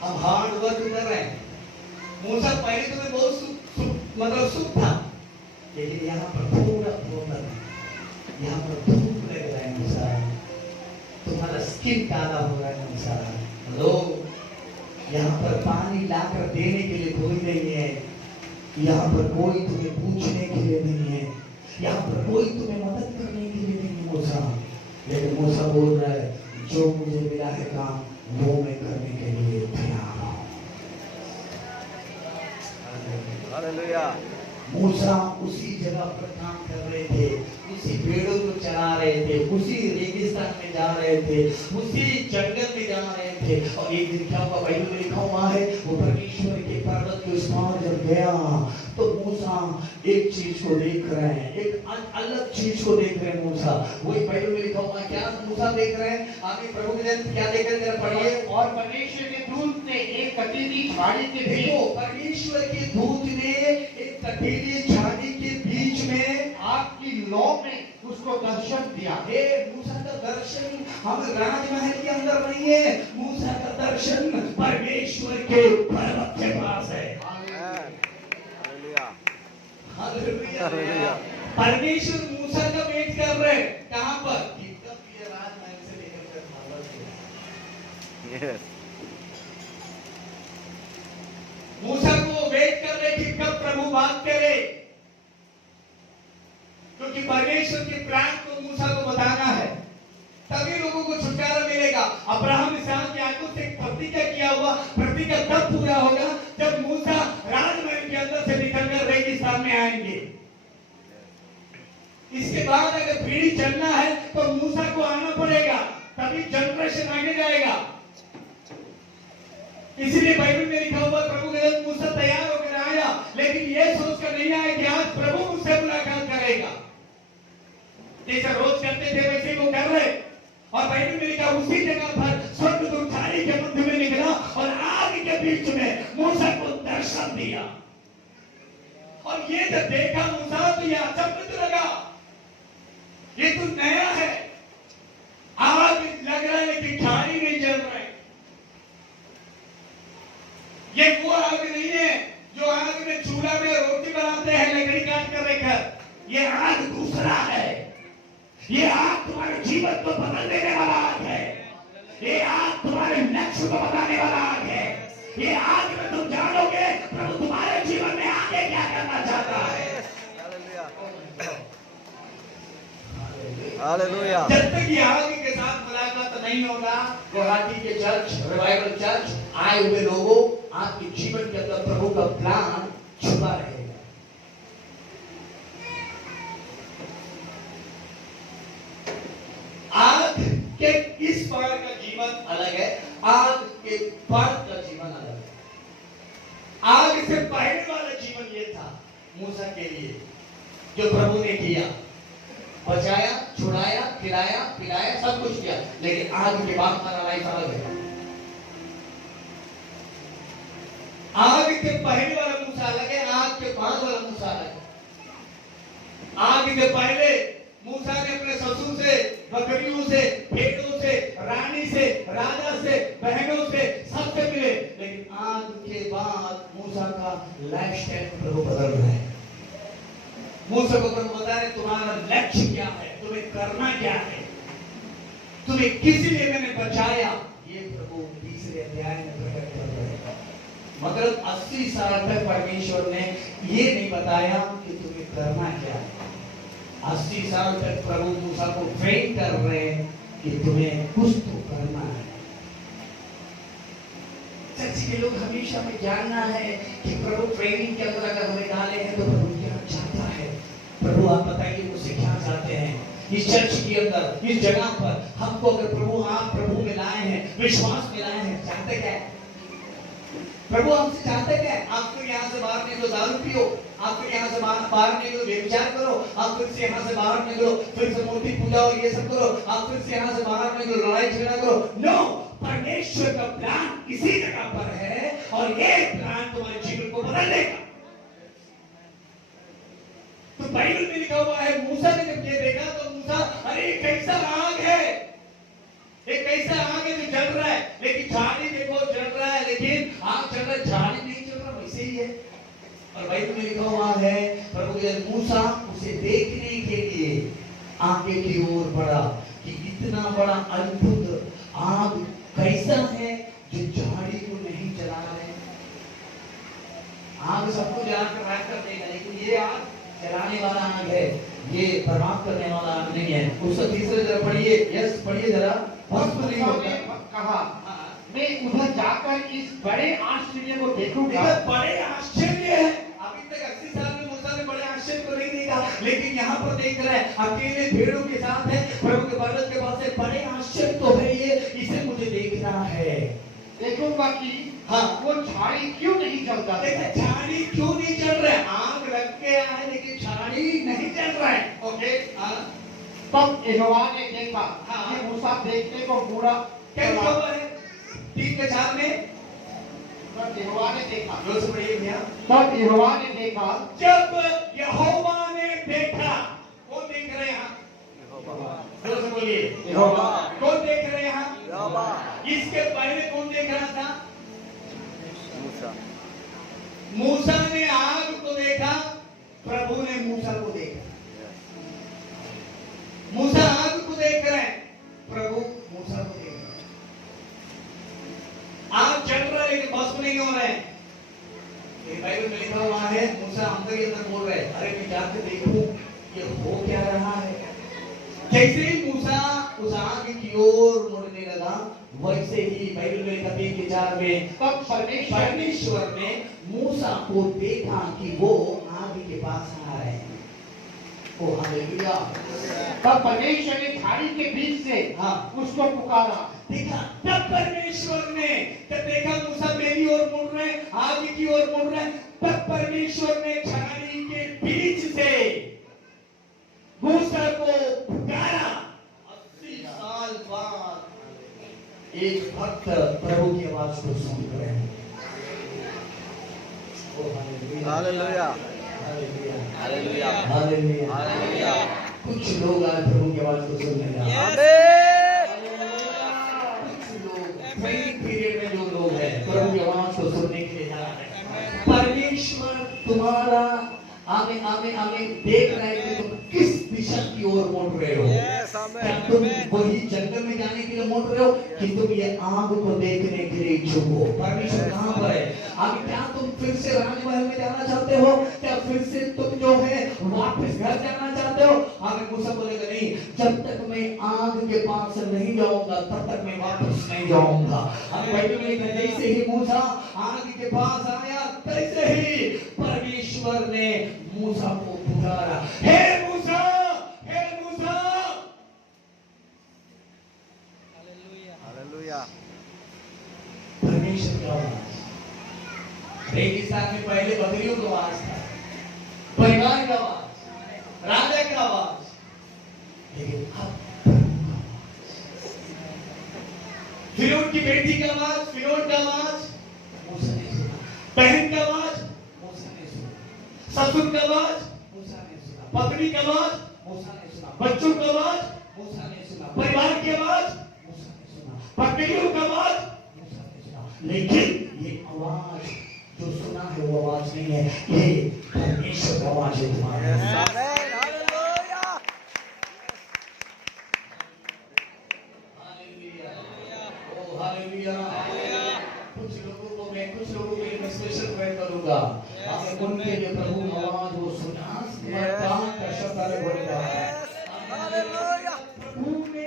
हम हार्ड वर्क कर रहे हैं। मूसा पहले तो मैं बहुत मतलब सुख था, लेकिन यहाँ पर पूरा प्रॉब्लम है। यहाँ पर धूप लग रहा है मूसा, तुम्हारा स्किन काला हो रहा है मूसा। लोग यहाँ पर पानी लाकर देने के लिए कोई नहीं है, यहाँ पर कोई तुम्हें पूछने के लिए नहीं है, यहाँ पर कोई तुम्हें मदद करने के लिए नहीं है मूसा। लेकिन मूसा बोल रहा है जो मुझे मिला है काम वो मैं करने के लिए तैयार हूँ। हालेलुया। मूसा उसी जगह पर काम कर रहे थे, उसी पेड़ों को चला रहे थे, उसी रेगिस्तान में जा रहे थे, उसी जंगल में जा रहे थे। और एक दिन क्या हुआ, बाइबल में लिखा हुआ है, वो परमेश्वर के पर्वत के उस पार जब गया तो मूसा एक चीज को देख रहे हैं, एक अलग चीज को देख रहे हैं मूसा। वही बाइबल में लिखा हुआ है, क्या मूसा देख रहे हैं? आगे प्रभु के जन क्या देख रहे हैं, जरा पढ़िए। और परमेश्वर के दूत ने एक कटीली झाड़ी के बीच, देखो परमेश्वर के दूत ने एक कटीली झाड़ी के बीच में आग की लौ में उसको दर्शन दिया। हे मूसा का दर्शन हम राजमहल के अंदर नहीं है, मूसा का दर्शन परमेश्वर के पर्वत के पास है। हालेलुया। हालेलुया। हालेलुया। परमेश्वर मूसा का वेट कर रहे हैं, कहां पर? कि कब ये राजमहल से लेकर के भारत से। यस। मूसा को वेट कर रहे कि कब प्रभु बात करे, क्योंकि परमेश्वर के प्लान को मूसा को बताना है, तभी लोगों को छुटकारा मिलेगा। अब्राहम इसहाक याकूब से प्रतिज्ञा किया हुआ प्रतिज्ञा तब पूरा होगा जब मूसा राजमहल के अंदर से निकलकर रेगिस्तान में आएंगे। इसके बाद अगर पीढ़ी चलना है तो मूसा को आना पड़ेगा, तभी जनरेशन आगे जाएगा। इसीलिए बाइबल में लिखा हुआ प्रभु के दिन मूसा तैयार होकर आया, लेकिन ये सोचकर नहीं आया कि आज प्रभु मुझसे मुलाकात करेगा। जैसे रोज करते थे वैसे वो कर रहे। और बाइबल में लिखा उसी जगह पर स्वर्गदूत झाड़ी के मध्य में निकला और आग के बीच में मूसा को दर्शन दिया। और ये जब देखा मूसा तो ये अचंभित लगा, ये तो नया है, आग लग रहा है लेकिन झाड़ी नहीं जल रहा है। ये वो आग नहीं है जो आग में चूल्हा में रोटी बनाते हैं लकड़ी काट कर लेकर। ये आग दूसरा है। ये आग तुम्हारे जीवन को बदल देने वाला आग है। ये आग तुम्हारे लक्ष्य को बताने वाला आग है। ये आग में तुम जानोगे प्रभु तुम्हारे जीवन में आगे क्या करना चाहता है। हालेलुया। जब तक ये आग के साथ मुलाकात नहीं होगा, गुवाहाटी के चर्च, रिवाइवल चर्च आए हुए लोगों, आपके जीवन के अंदर प्रभु का प्लान छुपा रहेगा। आग के इस पार का जीवन अलग है, आग के पार का जीवन अलग है। आग से पहले वाला जीवन ये था मूसा के लिए जो प्रभु ने किया, बचाया, छुड़ाया, खिलाया, पिलाया, सब कुछ किया। लेकिन आग के बाद हमारा लाइफ अलग है। आग के पहले वाला मूसा अलग है, आग के बाद वाला मूसा अलग है। आग के पहले मूसा ने अपने ससुर से, बकरियों से, भेड़ों से, रानी से, राजा से, बहनों से, सबसे मिले। लेकिन आग के बाद मूसा का लाइफ स्टाइल प्रभु बदल रहा है। मूसा को प्रभु बता रहे तुम्हारा लक्ष्य क्या है, तुम्हें करना क्या है, तुम्हें किस लिए मैंने बचाया, ये प्रभु तीसरे अध्याय में प्रकट कर रहे हैं। मतलब 80 साल तक परमेश्वर ने ये नहीं बताया कि तुम्हें करना क्या है। 80 साल तक प्रभु मूसा को ट्रेन कर रहे हैं कि तुम्हें कुछ तो करना है। चर्च के लोग हमेशा में जानना है कि प्रभु ट्रेनिंग के अंदर अगर हमें डाले हैं तो प्रभु क्या चाहता है। प्रभु आप बताइए मुझसे क्या चाहते हैं इस चर्च के अंदर, इस जगह पर हमको अगर प्रभु आप प्रभु में लाए हैं, विश्वास में लाए हैं, चाहते क्या है प्रभु हमसे? चाहते क्या है? आप फिर यहाँ से बाहर निकलो दारू पियो, आप फिर यहाँ से बाहर निकलो व्यभिचार करो, आप फिर से यहाँ से बाहर निकलो फिर से मूर्ति पूजा और ये सब करो, आप फिर से यहाँ से बाहर निकलो लड़ाई झगड़ा करो। नो, परमेश्वर का प्लान इसी जगह पर है और ये प्लान तुम्हारे जीवन को बदल देगा। तो बाइबल में लिखा हुआ है मूसा ने जब ये देखा तो मूसा, अरे कैसा आग है, एक कैसा आग है जो जल रहा है, लेकिन झाड़ी देखो जल रहा है, लेकिन आग जल रहा है, झाड़ी नहीं जल रहा, वैसे ही है। और बाइबल में लिखा हुआ है प्रभु जब मूसा उसे देखने के लिए आगे की ओर बढ़ा कि इतना बड़ा अद्भुत आग कैसा है जो झाड़ी को नहीं जला रहे। आग सबको जलाकर राख कर देगा, लेकिन ये आग जलाने वाला आग है, ये बर्बाद करने वाला आग नहीं है। उसका तीसरे जरा पढ़िए, यस पढ़िए जरा। मूसा ने कहा, मैं उधर जाकर इस बड़े आश्चर्य को देखूंगा। बड़े आश्चर्य है, अभी तक 80 साल में मूसा ने बड़े आश्चर्य को नहीं देखा, लेकिन यहाँ पर देख रहे हैं अकेले भेड़ों के साथ है, प्रभु के पर्वत के पास है, बड़े आश्चर्य तो है ये, इसे मुझे देखना है। देखूंगा कि हाँ, वो झाड़ी क्यों नहीं जलता। देखिए झाड़ी क्यों नहीं जल रहा है, आग लग के आए लेकिन झाड़ी नहीं जल रहा है। ओके, तब यहोवा ने देखा हाँ। कि मूसा देखने को बुरा क्या लिखा हुआ है 3:4 में? तब यहोवा ने देखा, जोर से पढ़िए भैया। तब यहोवा ने देखा, जब यहोवा ने देखा, कौन देख रहे हैं यहाँ? जोर से बोलिए, यहोवा। कौन देख रहे हैं यहाँ? यहोवा। इसके पहले कौन देख रहा था? मूसा। मूसा ने आग को देखा, प्रभु ने मूसा को देखा। मूसा आग को देख रहे हैं, प्रभु मूसा को देख रहे हैं। आग जल रहा है लेकिन भस्म नहीं हो रहा है। ये बाइबल में लिखा हुआ है मूसा अंदर ही अंदर बोल रहे हैं, अरे मैं जाके देखूं ये हो क्या रहा है। जैसे ही मूसा उस आग की ओर मुड़ने लगा, वैसे ही बाइबल में लिखा 3:4 में, तब परमेश्वर ने मूसा को देखा कि वो आग के पास आ रहे हैं। ओ हालेलुया। तब परमेश्वर ने झाड़ी के बीच से हाँ, उसको पुकारा। देखा तब परमेश्वर ने, तब देखा मूसा मेरी ओर मुड़ रहे, आग की ओर मुड़ रहे, तब परमेश्वर ने झाड़ी के बीच से मूसा को पुकारा। 80 साल बाद एक भक्त प्रभु की आवाज को सुन रहे हैं। ओ hallelujah, hallelujah, hallelujah, hallelujah, hallelujah, hallelujah. कुछ लोग आज प्रभु की आवाज को सुनने जा रहे हैं। आमीन। कुछ लोग ट्रेनिंग पीरियड में जो लोग हैं प्रभु की आवाज को सुनने के लिए जा रहे हैं। परमेश्वर तुम्हारा आगे आगे आगे देख रहे हैं कि तुम किस दिशा की ओर मुड़ रहे हो। Yes, amen, क्या तुम amen. वही जंगल में जाने के लिए मुड़ रहे हो कि तुम ये आग को देखने के लिए इच्छुक हो। परमेश्वर कहाँ पर है? आगे क्या तुम फिर से राजमहल में जाना चाहते हो? क्या फिर से तुम जो है वापस घर जाना चाहते हो? आगे मूसा बोलेगा नहीं, जब तक मैं आग के पास नहीं जाऊंगा तब तक मैं वापस नहीं जाऊंगा। आगे बाइबल में लिखा है जैसे ही मूसा आग के पास आया तैसे ही परमेश्वर ने मूसा को पुकारा, हे मूसा, हे मूसा। हालेलुया। परमेश्वर की आवाज। रेगिस्तान में पहले बकरियों की आवाज था, परिवार की आवाज, राजा की आवाज, लेकिन अब फिरौन की बेटी की आवाज, फिरौन की आवाज मूसा ने सुना, बहन की आवाज मूसा ने सुना, ससुर की आवाज मूसा ने सुना, पत्नी की आवाज मूसा ने सुना, बच्चों की आवाज मूसा ने सुना, परिवार की आवाज मूसा ने सुना, बकरियों की आवाज मूसा ने सुना। लेकिन ये आवाज जो सुना है वो आवाज नहीं है, ये परमेश्वर की आवाज है तुम्हारी। Yes, amen. हालेलुया। हालेलुया। कुछ लोगों के लिए मैं स्पेशल प्रेयर करूंगा। आप उनके लिए प्रभु आवाज वो सुना, प्राण का शब्द आगे बोले जा रहा है। हालेलुया। प्रभु ने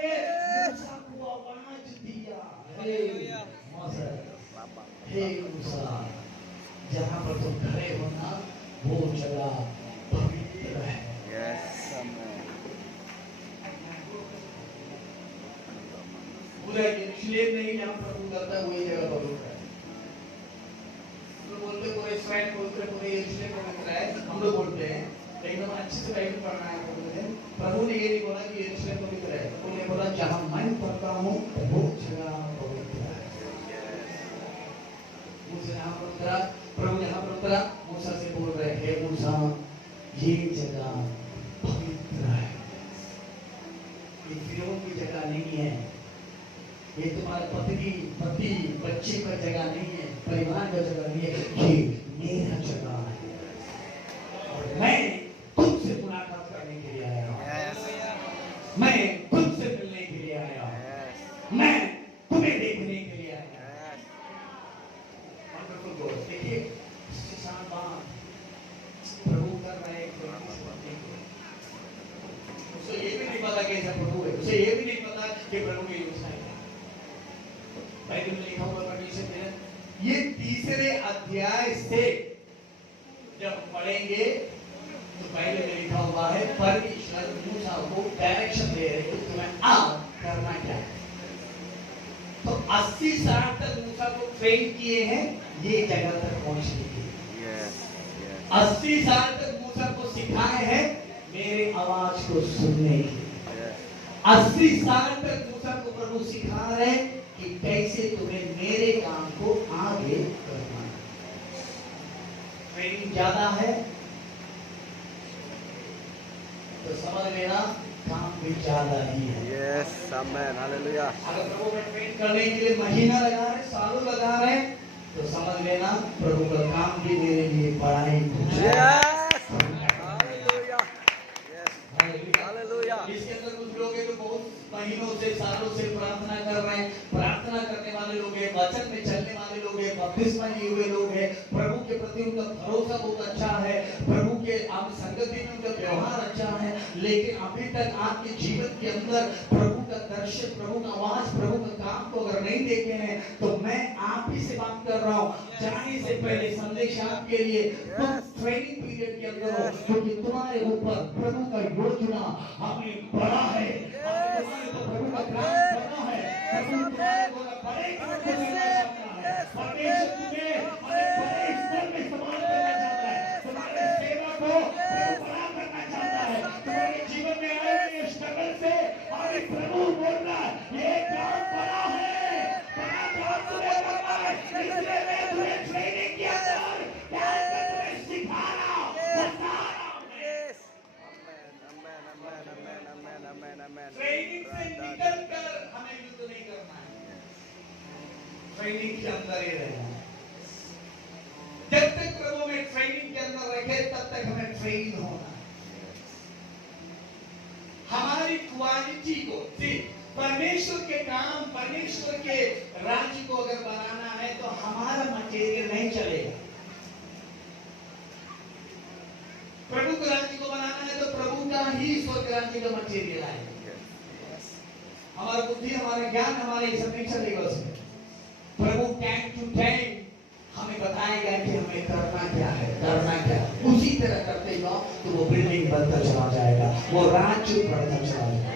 मूसा को आवाज दिया, हे मूसा, हे मूसा, जहाँ पर तुम खड़े हो ना वो जगह पवित्र है। Yes, amen. पूरा यरूशलेम नहीं जहाँ प्रभु करता है वही जगह पवित्र है। तो बोलते पूरा इस्राएल पूरे यरूशलेम पवित्र है, हम लोग बोलते हैं, एकदम अच्छे से बाइबल पढ़ना है बोलते हैं। प्रभु ने ये नहीं बोला कि यरूशलेम पवित्र है, प्रभु ने बोला जहां मैं पढ़ता हूँ वो जगह पवित्र है। मूसा यहाँ पर उतरा, प्रभु यहाँ पर उतरा, मूसा से बोल रहे हैं, मूसा ये जगह पवित्र है, ये फिरौन की जगह नहीं है, ये तुम्हारे पति बच्चे का जगह नहीं है, परिवार का जगह नहीं है, ये मेरा जगह है और मैं तुमसे मुलाकात करने के लिए आया हूँ, मैं तुमसे मिलने के लिए आया हूँ, मैं तुम्हें देखने के लिए आया हूँ। देखिए प्रभु कर रहे हैं, उसे ये भी नहीं पता कैसा प्रभु है, उसे ये भी नहीं पता कि प्रभु की योजना है। बाइबल में लिखा हुआ परमेश्वर ने ये तीसरे अध्याय से जब पढ़ेंगे तो बाइबल में लिखा हुआ है परमेश्वर मूसा को डायरेक्शन दे रहे हैं तुम्हें अब करना क्या है। तो 80 साल तक मूसा को ट्रेन किए हैं ये जगह तक पहुंचने के लिए। 80 साल तक मूसा को सिखाए हैं मेरे आवाज को सुनने के लिए। 80 साल तक मूसा को प्रभु सिखा रहे हैं कि कैसे तुम्हें मेरे काम को आगे करना है। ट्रेनिंग ज्यादा है तो समझ लेना काम भी ज्यादा ही है। Yes amen hallelujah. अगर प्रभु में ट्रेन करने के लिए महीना लगा रहे, सालों लगा रहे तो समझ लेना प्रभु का काम भी मेरे लिए बड़ा ही कुछ है। Hallelujah hallelujah. इसके अंदर कुछ लोग हैं जो बहुत महीनों से सालों से प्रार्थना कर रहे हैं, प्रार्थना करने वाले लोग हैं, वचन में चलने वाले लोग हैं, बपतिस्मा लिए हुए लोग हैं, प्रभु के प्रति उनका भरोसा बहुत अच्छा है, प्रभु के आप संगति में उनका व्यवहार अच्छा है, लेकिन अभी तक आपके जीवन के अंदर प्रभु का दर्शन, प्रभु का आवाज, प्रभु का काम को अगर नहीं देखे हैं तो मैं आप ही से बात कर रहा हूँ। जाने से पहले संदेश आपके लिए तुम ट्रेनिंग पीरियड के अंदर हो, क्योंकि तुम्हारे ऊपर प्रभु का योजना हमें बड़ा है, प्रभु का काम करना है, प्रभु तुम्हारे को बड़े काम करना चाहता है, परमेश्वर तुम्हें अपने बड़े स्तर में इस्तेमाल करना चाहता है, तुम्हारे सेवा को प्रभु बड़ा करना चाहता है, तुम्हारे जीवन में आए हुए स्ट्रगल से और प्रभु बोल रहा है ये काम बड़ा है, बड़ा काम तुम्हें करना है, इसलिए मैं तुम्हें ट्रेनिंग के अंदर तुम्हें सिखा रहा हूँ, बता रहा हूँ। ट्रेनिंग से निकल कर हमें युद्ध नहीं करना है, ट्रेनिंग के अंदर ही रहना है। जब तक प्रभु में ट्रेनिंग के अंदर रखे तब तक हमें ट्रेनिंग होना है। हमारी क्वालिटी को परमेश्वर के काम, परमेश्वर के राज्य को अगर बनाना है तो हमारा मटेरियल नहीं चलेगा। प्रभु के राज्य को बनाना है तो प्रभु का ही स्वर्ग राज्य का मटेरियल आएगा। हमारा बुद्धि, हमारा ज्ञान, हमारे ये सब नहीं चलेगा उसमें। प्रभु टाइम टू टाइम हमें बताएगा कि हमें करना क्या है, करना क्या है। उसी तरह करते जाओ तो वो बिल्डिंग बनता चला जाएगा, वो राज्य बढ़ता चला जाएगा।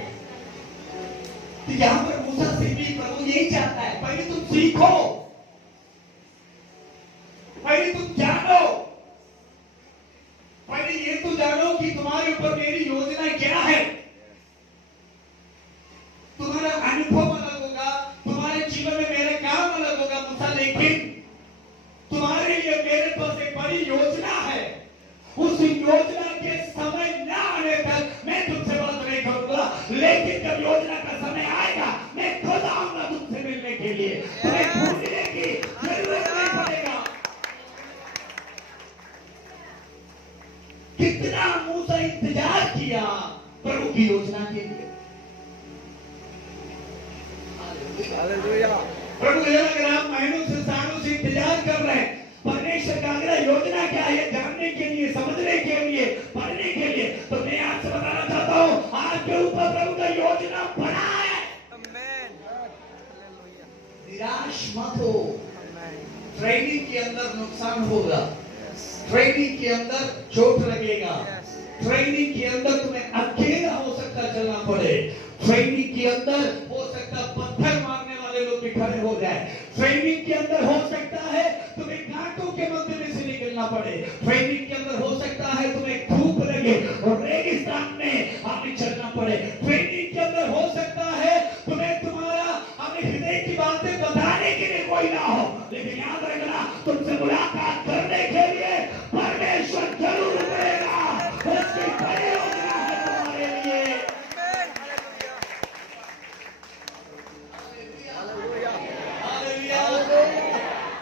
तो यहाँ पर मूसा से भी प्रभु यही चाहता है, पहले तुम सीखो, पहले तुम जानो, पहले ये तो जानो कि तुम्हारे ऊपर मेरी योजना क्या है। तुम्हारा अनुभव अलग होगा, तुम्हारे जीवन में मेरे काम अलग होगा मूसा, लेकिन तुम्हारे लिए मेरे पास एक बड़ी योजना है। उस योजना के समय न आने तक मैं तुमसे बात नहीं करूंगा, लेकिन जब योजना का समय आएगा मैं खुद आऊंगा तुमसे मिलने के लिए। तुम्हें ढूंढने की जरूरत नहीं पड़ेगा। कितना मूसा इंतजार किया प्रभु की योजना के लिए। हालेलुया। प्रभु अगर आप महीनों से सालों से इंतजार कर रहे हैं परमेश्वर का अगला योजना क्या है जानने के लिए, समझने के लिए, पढ़ने के लिए, तो मैं आपसे बताना चाहता हूँ आपके ऊपर प्रभु का योजना बड़ा है। निराश मत हो। ट्रेनिंग के अंदर नुकसान होगा, ट्रेनिंग के अंदर चोट लगेगा, ट्रेनिंग के अंदर तुम्हें अकेला हो सकता चलना पड़े, ट्रेनिंग के अंदर हो सकता पत्थर मारने वाले लोग भी खड़े हो जाए, ट्रेनिंग के अंदर हो सकता है तुम्हें घाटों के मध्य में से निकलना पड़े, सकता है तुम्हें धूप लगे और रेगिस्तान में हमें चलना पड़े। ट्रेनिंग के अंदर हो सकता है तुम्हें तुम्हारा हमें हृदय की बातें बताने के लिए कोई ना हो, लेकिन याद रखना तुमसे मुलाकात करने के लिए परमेश्वर जरूर करेगा। उसकी बड़ी योजना है तुम्हारे लिए।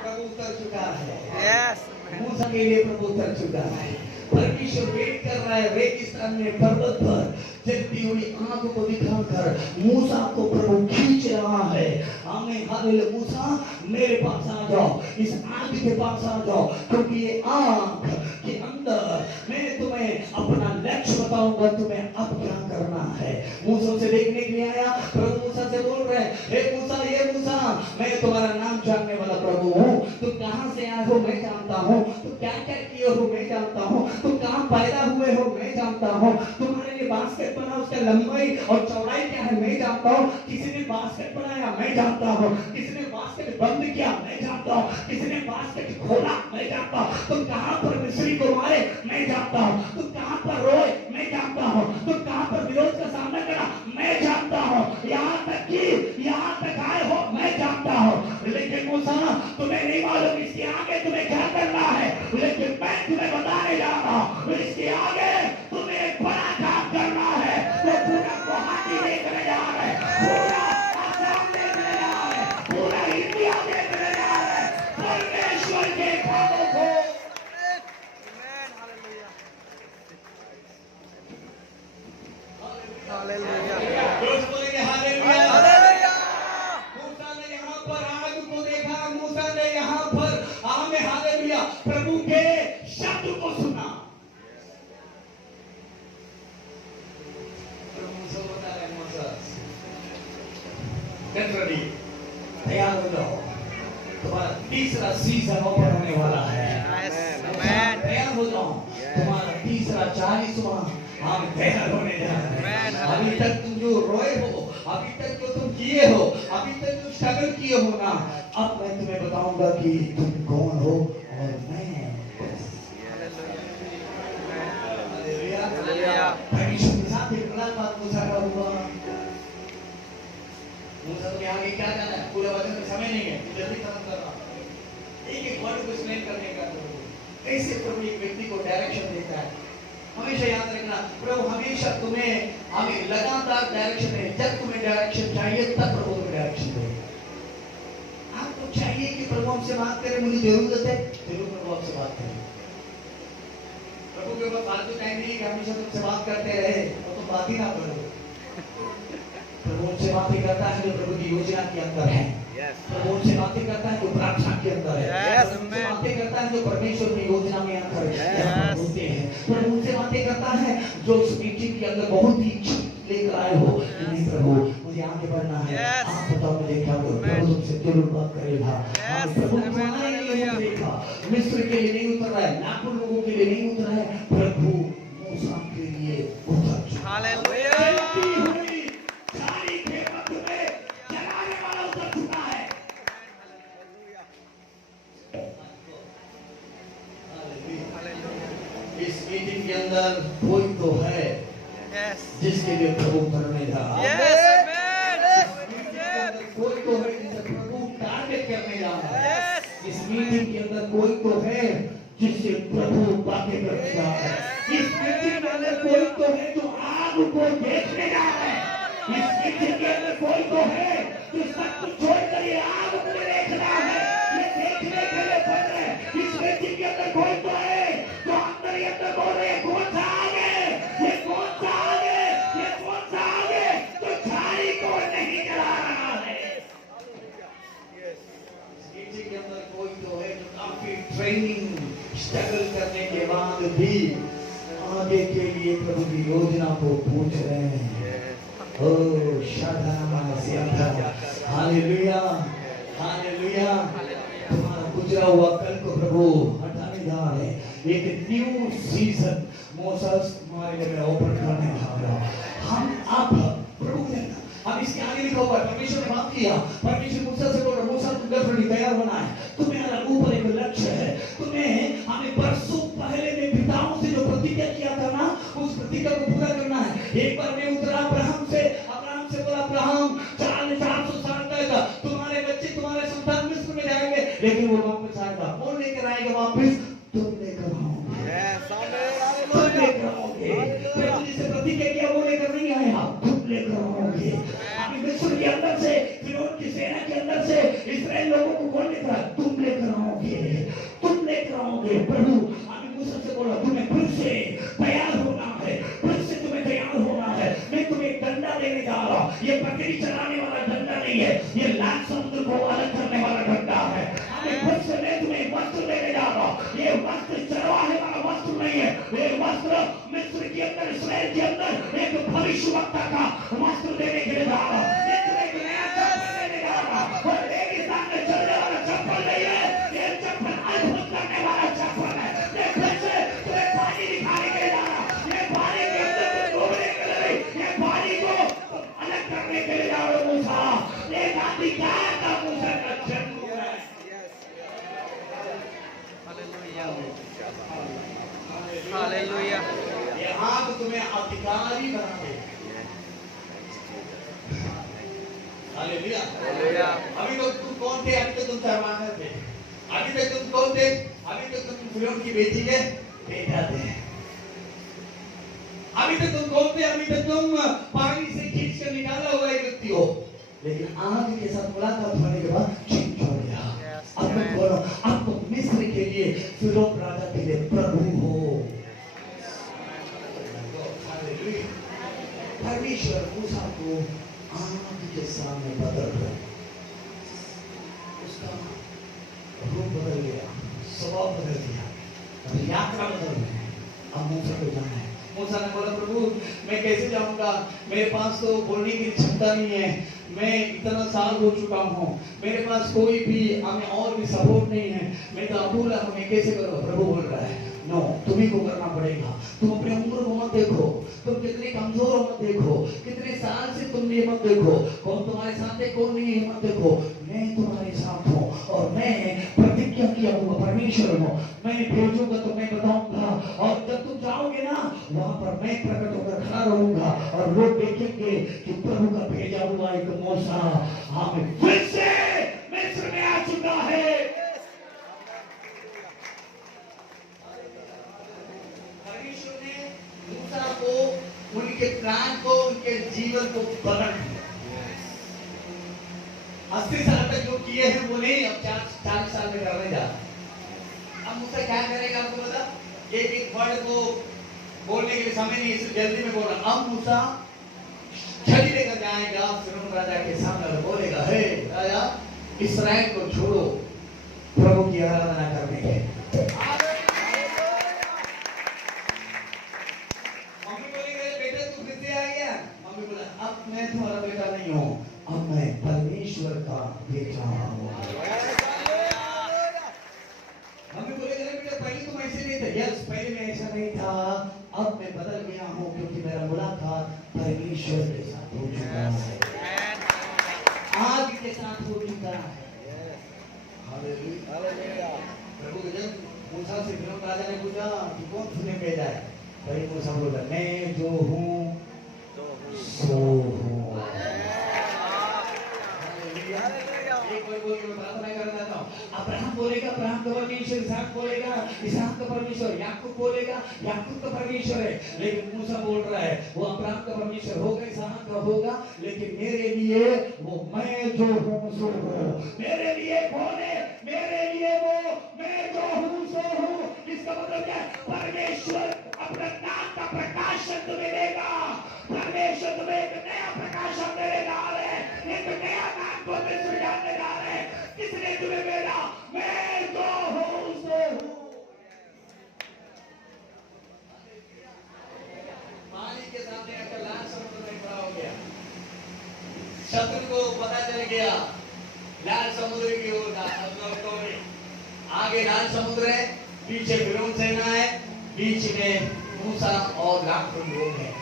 प्रभु उतर चुका है। Yes. मूसा के लिए प्रभु उतर चुका है। परमेश्वर वेट कर रहा है रेगिस्तान में पर्वत पर, जलती हुई आग को दिखाकर मूसा को प्रभु खींच रहा है। आमीन हालेलुया। मूसा मेरे पास आ जाओ, इस आग के पास आ जाओ, क्योंकि ये आग के अंदर मैं तुम्हें अपना लक्ष्य बताऊंगा, तुम्हें अब क्या करना है। मूसा से देखने के लिए आया, प्रभु मूसा से बोल रहे हैं, हे मूसा, ये मूसा, मैं तुम्हारा नाम जानने वाला प्रभु हूँ। तुम कहाँ से आए हो मैं जानता हूँ, तुम क्या क्या किए हो मैं जानता हूँ, तुम कहाँ पैदा हुए हो मैं जानता हूँ, तुम्हारे लिए बास्केट बना, उसका लंबाई और चौड़ाई क्या है मैं जानता हूँ, किसी ने बास्केट बनाया मैं जानता हूँ, किसी ने बास्केट बंद किया मैं जानता हूँ, किसी ने बास्केट खोला मैं जानता हूँ, तुम कहाँ पर मिस्री को मारे मैं जानता हूँ, तुम कहाँ पर रोए मैं जानता हूँ, तुम कहाँ पर विरोध का सामना करा मैं जानता हूँ, यहाँ तक आए हो मैं जानता हूँ। लेकिन मूसा तुम्हें नहीं मालूम इसके आगे तुम्हें क्या करना है, लेकिन मैं तुम्हें बताने जा रहा हूँ इसके आगे तुम्हें एक बड़ा काम करना है। तो पूरा गुवाहाटी देखने जा रहे हैं, पूरा आसाम देखने जा रहे हैं, पूरा इंडिया देखने जा रहे हैं परमेश्वर के कामों को। Hallelujah. दोस्त बोलेंगे हालेलुया। Hallelujah. मूसा ने यहाँ पर आग को देखा, मूसा ने यहाँ पर आमे हालेलुया प्रभु के शब्द को सुना। प्रभु मूसा बता रहे हैं, मूसा get ready, तैयार हो जाओ, तुम्हारा तीसरा सीजन ओपन होने वाला है। Amen. तैयार हो जाओ, तुम्हारा तीसरा 40वां हम तैयार होने जा रहे हैं। अभी तक तुम जो रोए हो, अभी तक जो तुम किए हो, अभी तक जो स्ट्रगल किए हो ना, अब मैं तुम्हें बताऊंगा कि तुम कौन हो और मैं। Hallelujah. परमेश्वर के साथ एक मुलाकात मूसा का हुआ। मूसा के आगे क्या जाना है, पूरे वचन में समय नहीं है, जल्दी खत्म कर रहा हूं। एक एक वर्ड को एक्सप्लेन करने का प्रभु कैसे प्रभु एक व्यक्ति को डायरेक्शन देता है। हमेशा याद रखना, प्रभु हमेशा तुम्हें हमें लगातार डायरेक्शन दे। जब तुम्हें डायरेक्शन चाहिए तब प्रभु तुम्हें डायरेक्शन देगा। आपको चाहिए कि प्रभु हमसे बात करे, मुझे जरूरत है, जरूर प्रभु आपसे बात करें। प्रभु के ऊपर फालतू टाइम नहीं कि हमेशा तुमसे बात करते रहे और तुम बात ही ना करो। प्रभु उनसे बातें करता है जो प्रभु की योजना के अंदर है। Yes. प्रभु उनसे बातें करता है जो प्रार्थना के अंदर है। Yes, प्रभु उनसे amen. बातें करता है जो परमेश्वर की योजना में आकर Yes. होते हैं। प्रभु उनसे बातें करता है जो उस मीटिंग के अंदर बहुत ही लेकर आए हो, नहीं प्रभु मुझे आगे बढ़ना है, Yes. आप बताओ मुझे क्या करूं। प्रभु तुमसे जरूर बात करेगा। Yes, प्रभु amen, तुम्हारे लिए hallelujah. देखा, मिस्र के लिए नहीं उतर रहा है, लाखों लोगों के लिए नहीं उतर रहा है, प्रभु मूसा के लिए उतर चुका। Hallelujah. जलती हुई झाड़ी के मध्य में जलाने वाला उतर चुका है। इस मीटिंग के अंदर कोई तो है Yes. जिसके लिए प्रभु करने जा रहा है। Yes. इस Amen. मीटिंग के अंदर कोई तो है जिसे प्रभु टारगेट करने जा रहा है। Yes. इस मीटिंग के अंदर कोई तो है जिससे प्रभु बातें करने जा रहा है। इस मीटिंग के अंदर कोई तो है जो आग को देखने जा रहा है। इस मीटिंग के अंदर कोई तो है जो सब कुछ छोड़कर ये आग को देखना है, ये देखने के लिए बन रहे हैं। इस मीटिंग के अंदर कोई तो है जो अंदर ही अंदर बोल रहे हैं, कौन सा आगे, ये कौन सा आगे, ये कौन सा आगे जो झाड़ी को नहीं जला रहा है। मीटिंग के अंदर कोई तो है जो काफी ट्रेनिंग स्ट्रगल करने के बाद भी आगे के लिए प्रभु की योजना को पूछ रहे हैं। ओ शादाना सियादा, हालेलुया, हालेलुया। तुम्हारा गुजरा हुआ कल को प्रभु हटाने जा रहे हैं। एक न्यू सीजन मोसेस तुम्हारे लिए ओपन करने जा रहा है। हम आप प्रभु देखना, अब इसके आगे लिखा हुआ है, परमेश्वर ने बात किया, परमेश्वर मूसा से बोल रहा, मूसा तुम डेफिनेटली तैयार होना है, तुम्हें ऊपर एक लक्ष्य है, तुम्हें हमें बरसों पहले में पिताओं से जो प्रतिज्ञा किया था ना, उस प्रतिज्ञा को पूरा करना है। एक बार मैं उतरा अब्राहम से बोला, अब्राहम 400 साल तक तुम्हारे बच्चे, तुम्हारे संतान मिस्र में जाएंगे, लेकिन वो वापस आएगा। कौन लेकर आएगा वापस? तुम लेकर आओगे। Yes, तुम लेकर आओगे। प्रभु जिसे प्रतिज्ञा किया वो लेकर नहीं आया, तुम लेकर आओगे। अभी मिस्र के अंदर से, फिरौन की सेना के अंदर से इस्राएल लोगों को कौन लेकर आया? तुम लेकर आओगे, तुम लेकर आओगे। प्रभु अभी मूसा से बोला, तुम्हें फिर से तैयार होना है, फिर से तुम्हें तैयार होना है। मैं तुम्हें एक डंडा देने जा रहा हूं। ये पकड़ी चलाने वाला डंडा नहीं है, ये लाल समुद्र को अलग करने वाला डंडा है। फिर से मैं तुम्हें वस्त्र देने जा रहा हूं। ये वस्त्र चढ़वाने वाला वस्त्र नहीं है, ये वस्त्र मिस्र के अंदर, इस्राएल के अंदर एक भविष्यवक्ता का वस्त्र देने के लिए जा रहा हूं। ये तुम्हें एक नया चप्पल देने जा रहा हूं। और रेगिस्तान में चलने वाला चप्पल नहीं है, ये चप्पल अद्भुत करने वाला चप्पल है। ये फिर से तुम्हें पानी दिखाने के लिए जा रहा हूं। ये पानी के अंदर तुम डूबने के लिए नहीं, ये पानी को अलग करने के लिए जा रहा हूं। मूसा, एक आदमी क्या था? मूसा का जन्म हुआ है। Hallelujah. ये हाथ तुम्हें अधिकारी बना दे। हालेलुया। Hallelujah. अभी तो तुम कौन थे? अभी तो तुम शर्माते थे। अभी तक तुम कौन थे? अभी तो तुम फिरौन की बेटी के बेटा थे। अभी तक तुम कौन थे? अभी तक तुम पानी से खींच कर निकाला हुआ एक व्यक्ति हो। लेकिन आग के साथ मुलाकात होने के बाद चेंज हो गया। अब तुम बोलो, अब तुम मिस्र के लिए, फिरौन राजा के लिए प्रभु हो। परमेश्वर मूसा को आग के सामने बदल गया, उसका रूप बदल गया, स्वभाव बदल गया, अब यात्रा बदल गई। अब मूसा को जाना है। मूसा ने बोला, प्रभु मैं कैसे जाऊंगा? मेरे पास तो बोलने की क्षमता नहीं है, मैं इतना साल हो चुका हूँ, मेरे पास कोई भी हमें और भी सपोर्ट नहीं है, मैं तो अकेला हूँ, मैं कैसे करूँ? प्रभु बोल रहा है, नो, तुम्ही को करना पड़ेगा। तुम अपने उम्र को मत देखो, तुम कितने कमजोर हो मत देखो, कितने साल से तुम ये मत देखो, कौन तुम्हारे साथ है कौन नहीं है मत देखो। मैं तुम्हारे साथ हूँ और मैं प्रतिज्ञा किया हुआ परमेश्वर हूँ। मैं भेजूंगा तो मैं बताऊंगा, और जब तुम जाओगे ना वहां पर मैं प्रकट होकर खड़ा रहूंगा और लोग देखेंगे कि प्रभु का भेजा हुआ एक मूसा हमें फिर से मिस्र में आ चुका है। परमेश्वर ने मूसा को, उनके प्राण को, उनके जीवन को बदल दिया। 80 साल तक जो किए हैं वो नहीं, अब 40 साल में करने जा। अब मूसा क्या करेगा आपको पता? एक वर्ड को बोलने के लिए समय नहीं, इसे जल्दी में बोला। अब मूसा छड़ी लेकर जाएगा फिरौन राजा के सामने और बोलेगा, हे राजा, इस्राएल को छोड़ो प्रभु की आराधना करने के। मम्मी बोलेगी, बेटा तू फिर से आ गया? मम्मी बोला, अब मैं तुम्हारा बेटा नहीं हूँ, अब मैं परमेश्वर का बेटा हूँ। मम्मी बोलेगी, बेटा पहले तुम ऐसे नहीं थे। यस, पहले मैं ऐसा नहीं था, अब मैं बदल गया हूँ क्योंकि मेरा मुलाकात परमेश्वर के साथ हो चुका है, आग के साथ हो चुका है। हालेलुया। प्रभु जब मूसा से फिरौन राजा ने पूछा कि कौन तुम्हें भेजा है, भाई मूसा बोला, मैं जो हूँ सो हूँ। अब्राहम बोलेगा, अब्राहम का परमेश्वर, इसहाक बोलेगा, इसहाक का परमेश्वर, याकूब बोलेगा, याकूब का परमेश्वर है। लेकिन मूसा बोल रहा है वो अब्राहम का परमेश्वर होगा, इसहाक का होगा, लेकिन मेरे लिए वो मैं जो हूँ सो हूँ। मेरे लिए कौन है? मेरे लिए वो मैं जो हूँ सो हूँ। इसका मतलब क्या? परमेश्वर अपने नाम का प्रकाशन तुम्हें देगा। परमेश्वर तुम्हें एक नया प्रकाशन देने जा रहे हैं, एक नया नाम को मिस्र जानने जा रहे हैं। किसने तुम्हें भेजा? मैं जो हूँ सो हूँ। पानी के सामने आकर लाल समुद्र में खड़ा हो गया। शत्रु को पता चल गया लाल समुद्र की ओर आगे लाल समुद्र है, पीछे फिरौन सेना है, बीच में मूसा और लाखों लोग हैं।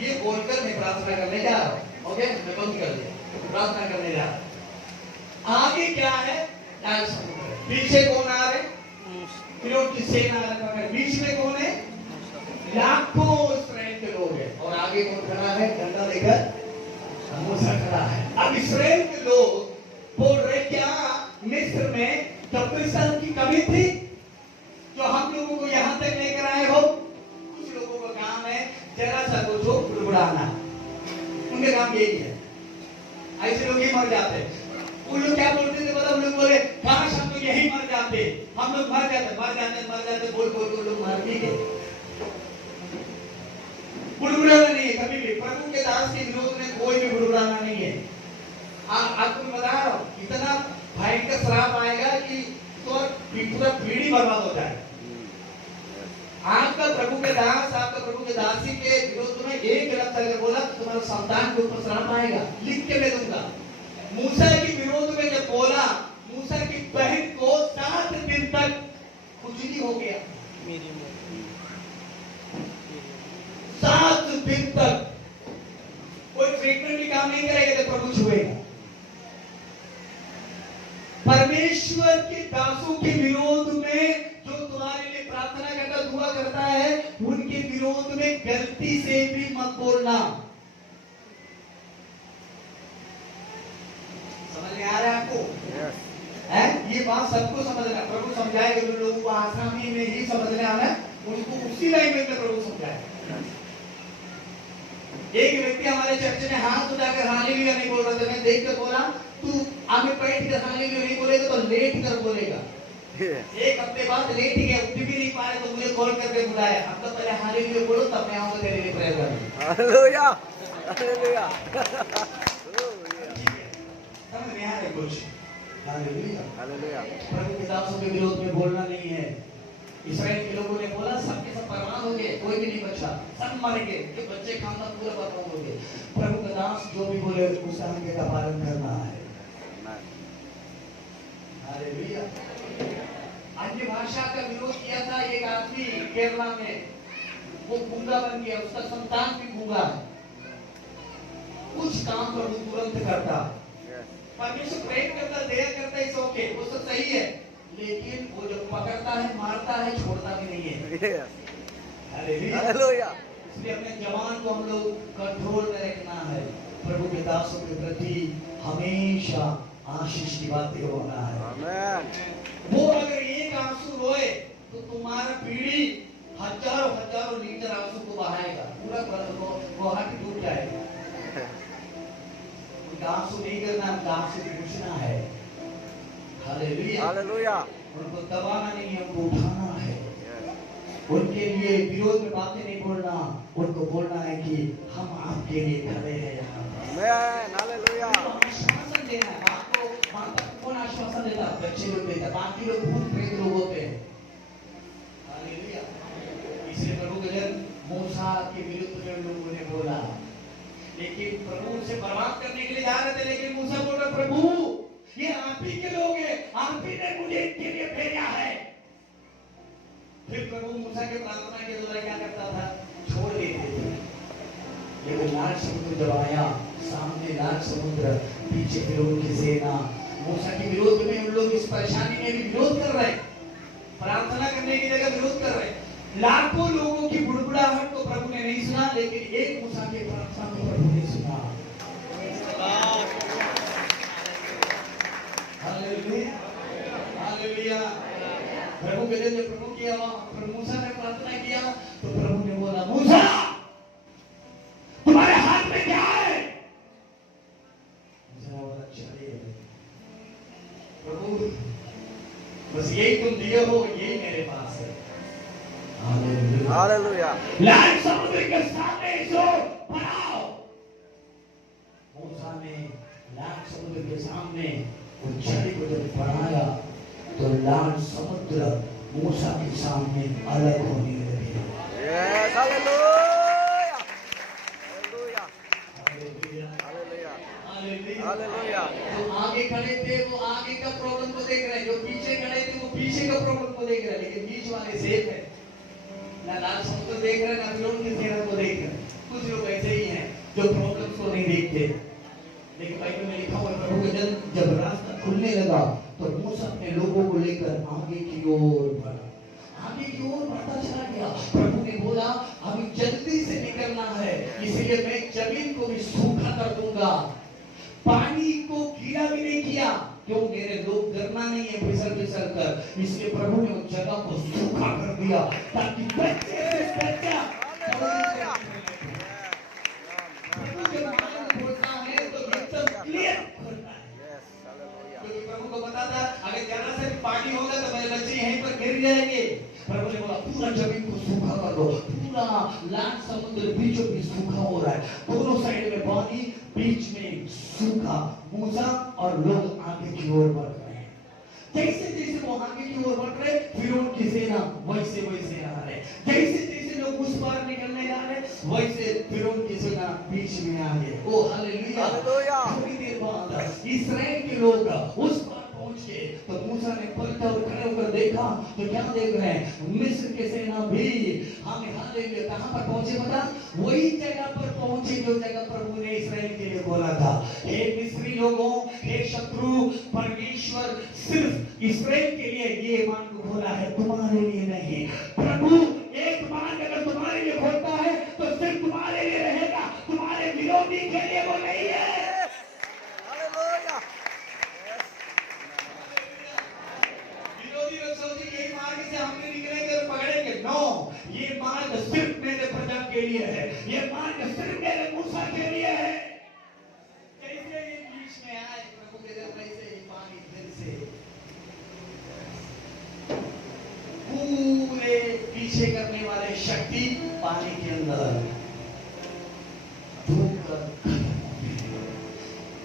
ये बोलकर मैं प्रार्थना करने जा रहा हूँ। ओके, मैं बंद कर दिया, प्रार्थना करने जा रहा हूँ। आगे क्या है? लाल समुद्र। पीछे कौन आ रहे? फिरौन की सेना आ रही है। बीच में कौन है? लाखों इस्राएल के लोग हैं और आगे कौन खड़ा है? डंडा लेकर मूसा खड़ा है। अब इस्राएल के लोग बोल रहे क्या मिस्र में कब्रिस्तान की कमी थी जो हम लोगों को यहाँ तक लेकर आए हो? कुछ लोगों का काम है जरा सा कुछ बुड़बुड़ाना, उनके काम यही है। ऐसे लोग ही मर जाते हैं। वो लोग क्या बोलते थे पता? लोग बोले काश हम लोग यही मर जाते, हम लोग मर जाते बोल बोल लोग मर भी गए। बुड़बुड़ाना नहीं है कभी भी, प्रभु के दास के विरोध में कोई भी बुड़बुड़ाना नहीं है। आपको मैं बता रहा हूँ इतना भयंकर श्राप आएगा कि तो पूरा पीढ़ी बर्बाद हो जाए। आपका प्रभु के दास, आपका प्रभु के दासी के विरोध में एक गलत करके बोला तो तुम्हारे संतान के ऊपर श्राप आएगा, लिख के मैं दूंगा। मूसा के विरोध में जब बोला, मूसा की बहन को 7 दिन तक खुजली हो गया, 7 दिन तक कोई ट्रीटमेंट भी काम नहीं करेगा तो प्रभु छुएगा। परमेश्वर के दासों के विरोध में जो तुम्हारे लिए प्रार्थना करता, दुआ करता है, उनके विरोध में गलती से भी मत बोलना। समझ में आ रहा है आपको? है ये बात सबको समझना। प्रभु समझाएगा जो लोगों को आसानी में ही समझने आना, उनको उसी लैंग्वेज में प्रभु समझाएगा। एक व्यक्ति हमारे चर्च में हाथ उठाकर हालेलुया नहीं बोल रहा था, मैं देख कर बोला तू आगे बैठ कर हालेलुया नहीं बोलेगा तो लेट कर बोलेगा। एक हफ्ते बाद लेट गया, उठ भी नहीं पाए तो मुझे कॉल करके बुलाया, अब तो पहले हालेलुया बोलो तब मैं आऊंगा तेरे लिए प्रेयर करने। हालेलुया हालेलुया समझ में आ रहा है कुछ? Hallelujah hallelujah. प्रभु के दासों के विरोध में बोलना नहीं है। इस्राएल के लोगों ने बोला सबके सब बर्बाद हो गए, कोई भी नहीं बचा, सब मर गए, ये बच्चे खानदान पूरा बर्बाद हो गए। प्रभु का दास जो भी बोले उस आज्ञा का पालन करना है। हालेलुया। अन्य भाषा का विरोध किया था एक आदमी केरला में, वो गूंगा बन गया, उसका संतान भी गूंगा है। कुछ काम पर वो तुरंत करता, परमेश्वर प्रेम करता, दया करता, इस ओके वो सब सही है, लेकिन वो जब पकड़ता है, मारता है, छोड़ता भी नहीं है। हालेलुया। इसलिए अपने जवान को हम लोग कंट्रोल में रखना है। प्रभु के दासों के प्रति हमेशा आशीष की बातें होना है। आमीन। वो अगर एक आंसू रोए तो तुम्हारा पीढ़ी हजारों हजारों लीटर आंसू को बहाएगा, पूरा गुवाहाटी डूब जाएगा। उनका आंसू नहीं करना, उनका आंसू पूछना है। Hallelujah hallelujah. उनको दबाना नहीं है, उनको उठाना है। उनके लिए विरोध में बातें नहीं बोलना, उनको बोलना है कि हम आपके लिए खड़े हैं यहाँ। आमीन हालेलुया। आश्वासन देना है। आपको माता कौन आश्वासन देता? बच्चे लोग देता, बाकी लोग भूत प्रेत लोग होते हैं। हालेलुया। इसलिए प्रभु के जन मूसा के विरुद्ध में लोगों ने बोला, लेकिन प्रभु उसे बर्बाद करने के लिए जा रहे थे, लेकिन मूसा बोल रहा प्रभु ये आप ही के लोग हैं, आप ही ने मुझे इनके लिए भेजा है। फिर प्रभु मूसा के प्रार्थना के द्वारा क्या करता था? छोड़ देते थे। लेकिन लाल समुद्र जब आया, सामने लाल समुद्र, पीछे फिरौन की सेना, मूसा के विरोध में उन लोग इस परेशानी में भी विरोध कर रहे, प्रार्थना करने की जगह विरोध कर रहे। लाखों लोगों की बुड़बुड़ाहट को प्रभु ने नहीं सुना, लेकिन एक मूसा की प्रार्थना को प्रभु ने सुना। Hallelujah hallelujah. प्रभु के जब प्रभु किया, प्रभु मूसा ने प्रार्थना किया तो प्रभु ने बोला मूसा तुम्हारे हाथ में क्या है? मूसा बोला चलिए प्रभु, बस यही तुम दिए हो, यही मेरे पास है। Hallelujah hallelujah. लाल समुद्र के सामने इसको बनाओ। मूसा ने लाल समुद्र के सामने उन छड़ी को जब बढ़ाया तो लाल समुद्र मूसा के सामने अलग होने लगे। Yes hallelujah hallelujah hallelujah hallelujah hallelujah. जो आगे खड़े थे वो आगे का प्रॉब्लम को देख रहे हैं, जो पीछे खड़े थे वो पीछे का प्रॉब्लम को देख रहे हैं, लेकिन बीच वाले सेफ है। ना लाल समुद्र देख रहे हैं, ना फिरौन की सेना को देख रहे हैं। कुछ लोग ऐसे ही हैं जो प्रॉब्लम्स को नहीं देखते, लेकिन बाइबल में लिखा हुआ है प्रभु के जन जब रास्ता खुलने लगा तो मूसा अपने लोगों को लेकर आगे की ओर बढ़ा, आगे की ओर बढ़ता चला गया। प्रभु ने बोला अभी जन इसलिए मैं जमीन को भी सूखा कर दूंगा, पानी को गीला भी नहीं किया। क्यों? मेरे लोग डरना नहीं है फिसल फिसल कर, इसलिए प्रभु ने उस जगह को सूखा कर दिया ताकि बच्चे से बच्चा बोलता है तो एकदम क्लियर होता है। Yes, hallelujah. क्योंकि प्रभु को पता था अगर जरा से भी पानी होगा तो मेरे बच्चे यहीं पर गिर जाएंगे। प्रभु ने बोला पूरा जमीन को सूखा कर दो, पूरा लाल समुद्र बीचों बीच सूखा हो रहा है, दोनों साइड में पानी, बीच में सूखा। मूसा और लोग आगे की ओर बढ़ रहे हैं। जैसे जैसे वो आगे की ओर बढ़ रहे, फिरौन की सेना वैसे वैसे आ रहे। जैसे जैसे लोग उस पार निकलने जा रहे, वैसे फिरौन की सेना बीच में आ गए। ओ हालेलुया! हालेलुया! थोड़ी देर बाद इस्राएल के लोग उस पार पहुंच गए तो मूसा ने पलटा और खड़े होकर देखा तो क्या देख रहे हैं? मिस्र की सेना भी हमें हालेलुया कहां पर पहुंचे? पता? वही जगह पर पहुंचे जो जगह प्रभु ने इस्राएल के लिए बोला था। हे मिस्री लोगों, हे शत्रु, परमेश्वर सिर्फ इस्राएल के लिए ये मार्ग खोला है, तुम्हारे लिए नहीं। प्रभु एक मार्ग अगर तुम्हारे लिए खोलता है तो सिर्फ तुम्हारे लिए रहेगा, तुम्हारे विरोधी के लिए वो नहीं है। Hallelujah. विरोधी लोग सोचेंगे यही मार्ग से हमने निकलेंगे और पकड़ेंगे। नो, ये मार्ग सिर्फ मेरे प्रजा के लिए है, ये मार्ग सिर्फ मेरे मूसा के लिए है। कैसे ये बीच में आए प्रभु के दरबार से ये पानी फिर से पूरे पीछे करने वाले शक्ति पानी के अंदर डूब कर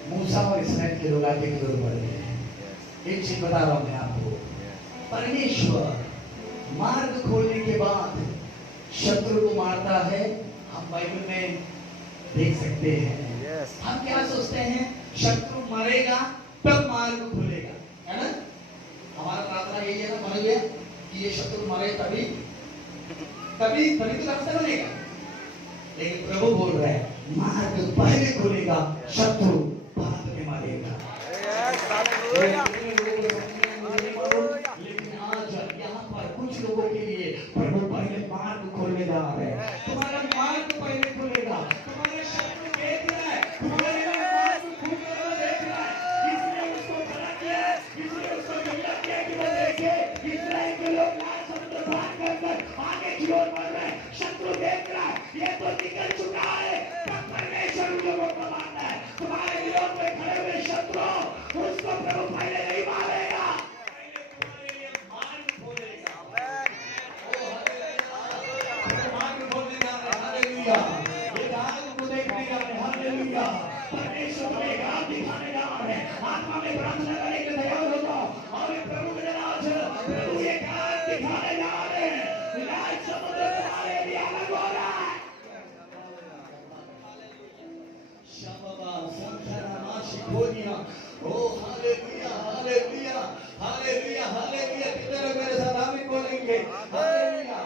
मूसा और इस्राएल के लोग आगे की ओर बढ़ गए। एक चीज बता रहा हूं मैं आपको, परमेश्वर मार्ग खोलने के बाद शत्रु को मारता है। हम बाइबल में देख सकते हैं। Yes. हम क्या सोचते हैं? शत्रु मरेगा तब मार्ग खुलेगा, है ना? हमारा प्रार्थना यही है ना, मनोज, कि ये शत्रु मरे तभी तभी तभी तो रास्ता बनेगा। लेकिन प्रभु बोल रहे हैं मार्ग पहले खुलेगा, शत्रु बाद में मरेगा। Yes, hallelujah. लेकिन आज यहाँ पर कुछ लोगों के लिए प्रभु पहले मार्ग खोलने जा रहे हैं। तुम्हारा मार्ग पहले खुलेगा। तुम्हारे शत्रु देख रहा है, तुम्हारे मार्ग खुलने को देख रहा है, इसलिए उसको खड़ा किया, इसलिए उसको मिला किया कि वो देखे इस्राएल के लोग लाल समुद्र पार कर आगे की ओर बढ़ रहे हैं। शत्रु देख रहा है ये तो निकल चुका है, तब परमेश्वर उन लोगों को मारना है। तुम्हारे विरोध में खड़े हुए शत्रु उसको प्रभु पहले नहीं मारेगा, पहले तुम्हारे लिए मार्ग खोलेगा। मार्ग खोलने जा रहे हैं, हालेलुया। ये राह को देखने जा रहे हैं, हालेलुया। परमेश्वर को एक राह दिखाने जा रहे हैं। आत्मा में प्रार्थना करने के लिए तैयार हो जाओ और प्रभु के नाम से प्रभु एक राह दिखाने जा रहे हैं। लाल समुद्र तुम्हारे लिए अलग हो रहा है। शबबा संखरा माशिकोनिया, ओ हालेलुया, हालेलुया, हालेलुया, हालेलुया। कितने लोग मेरे साथ आमीन बोलेंगे? हालेलुया।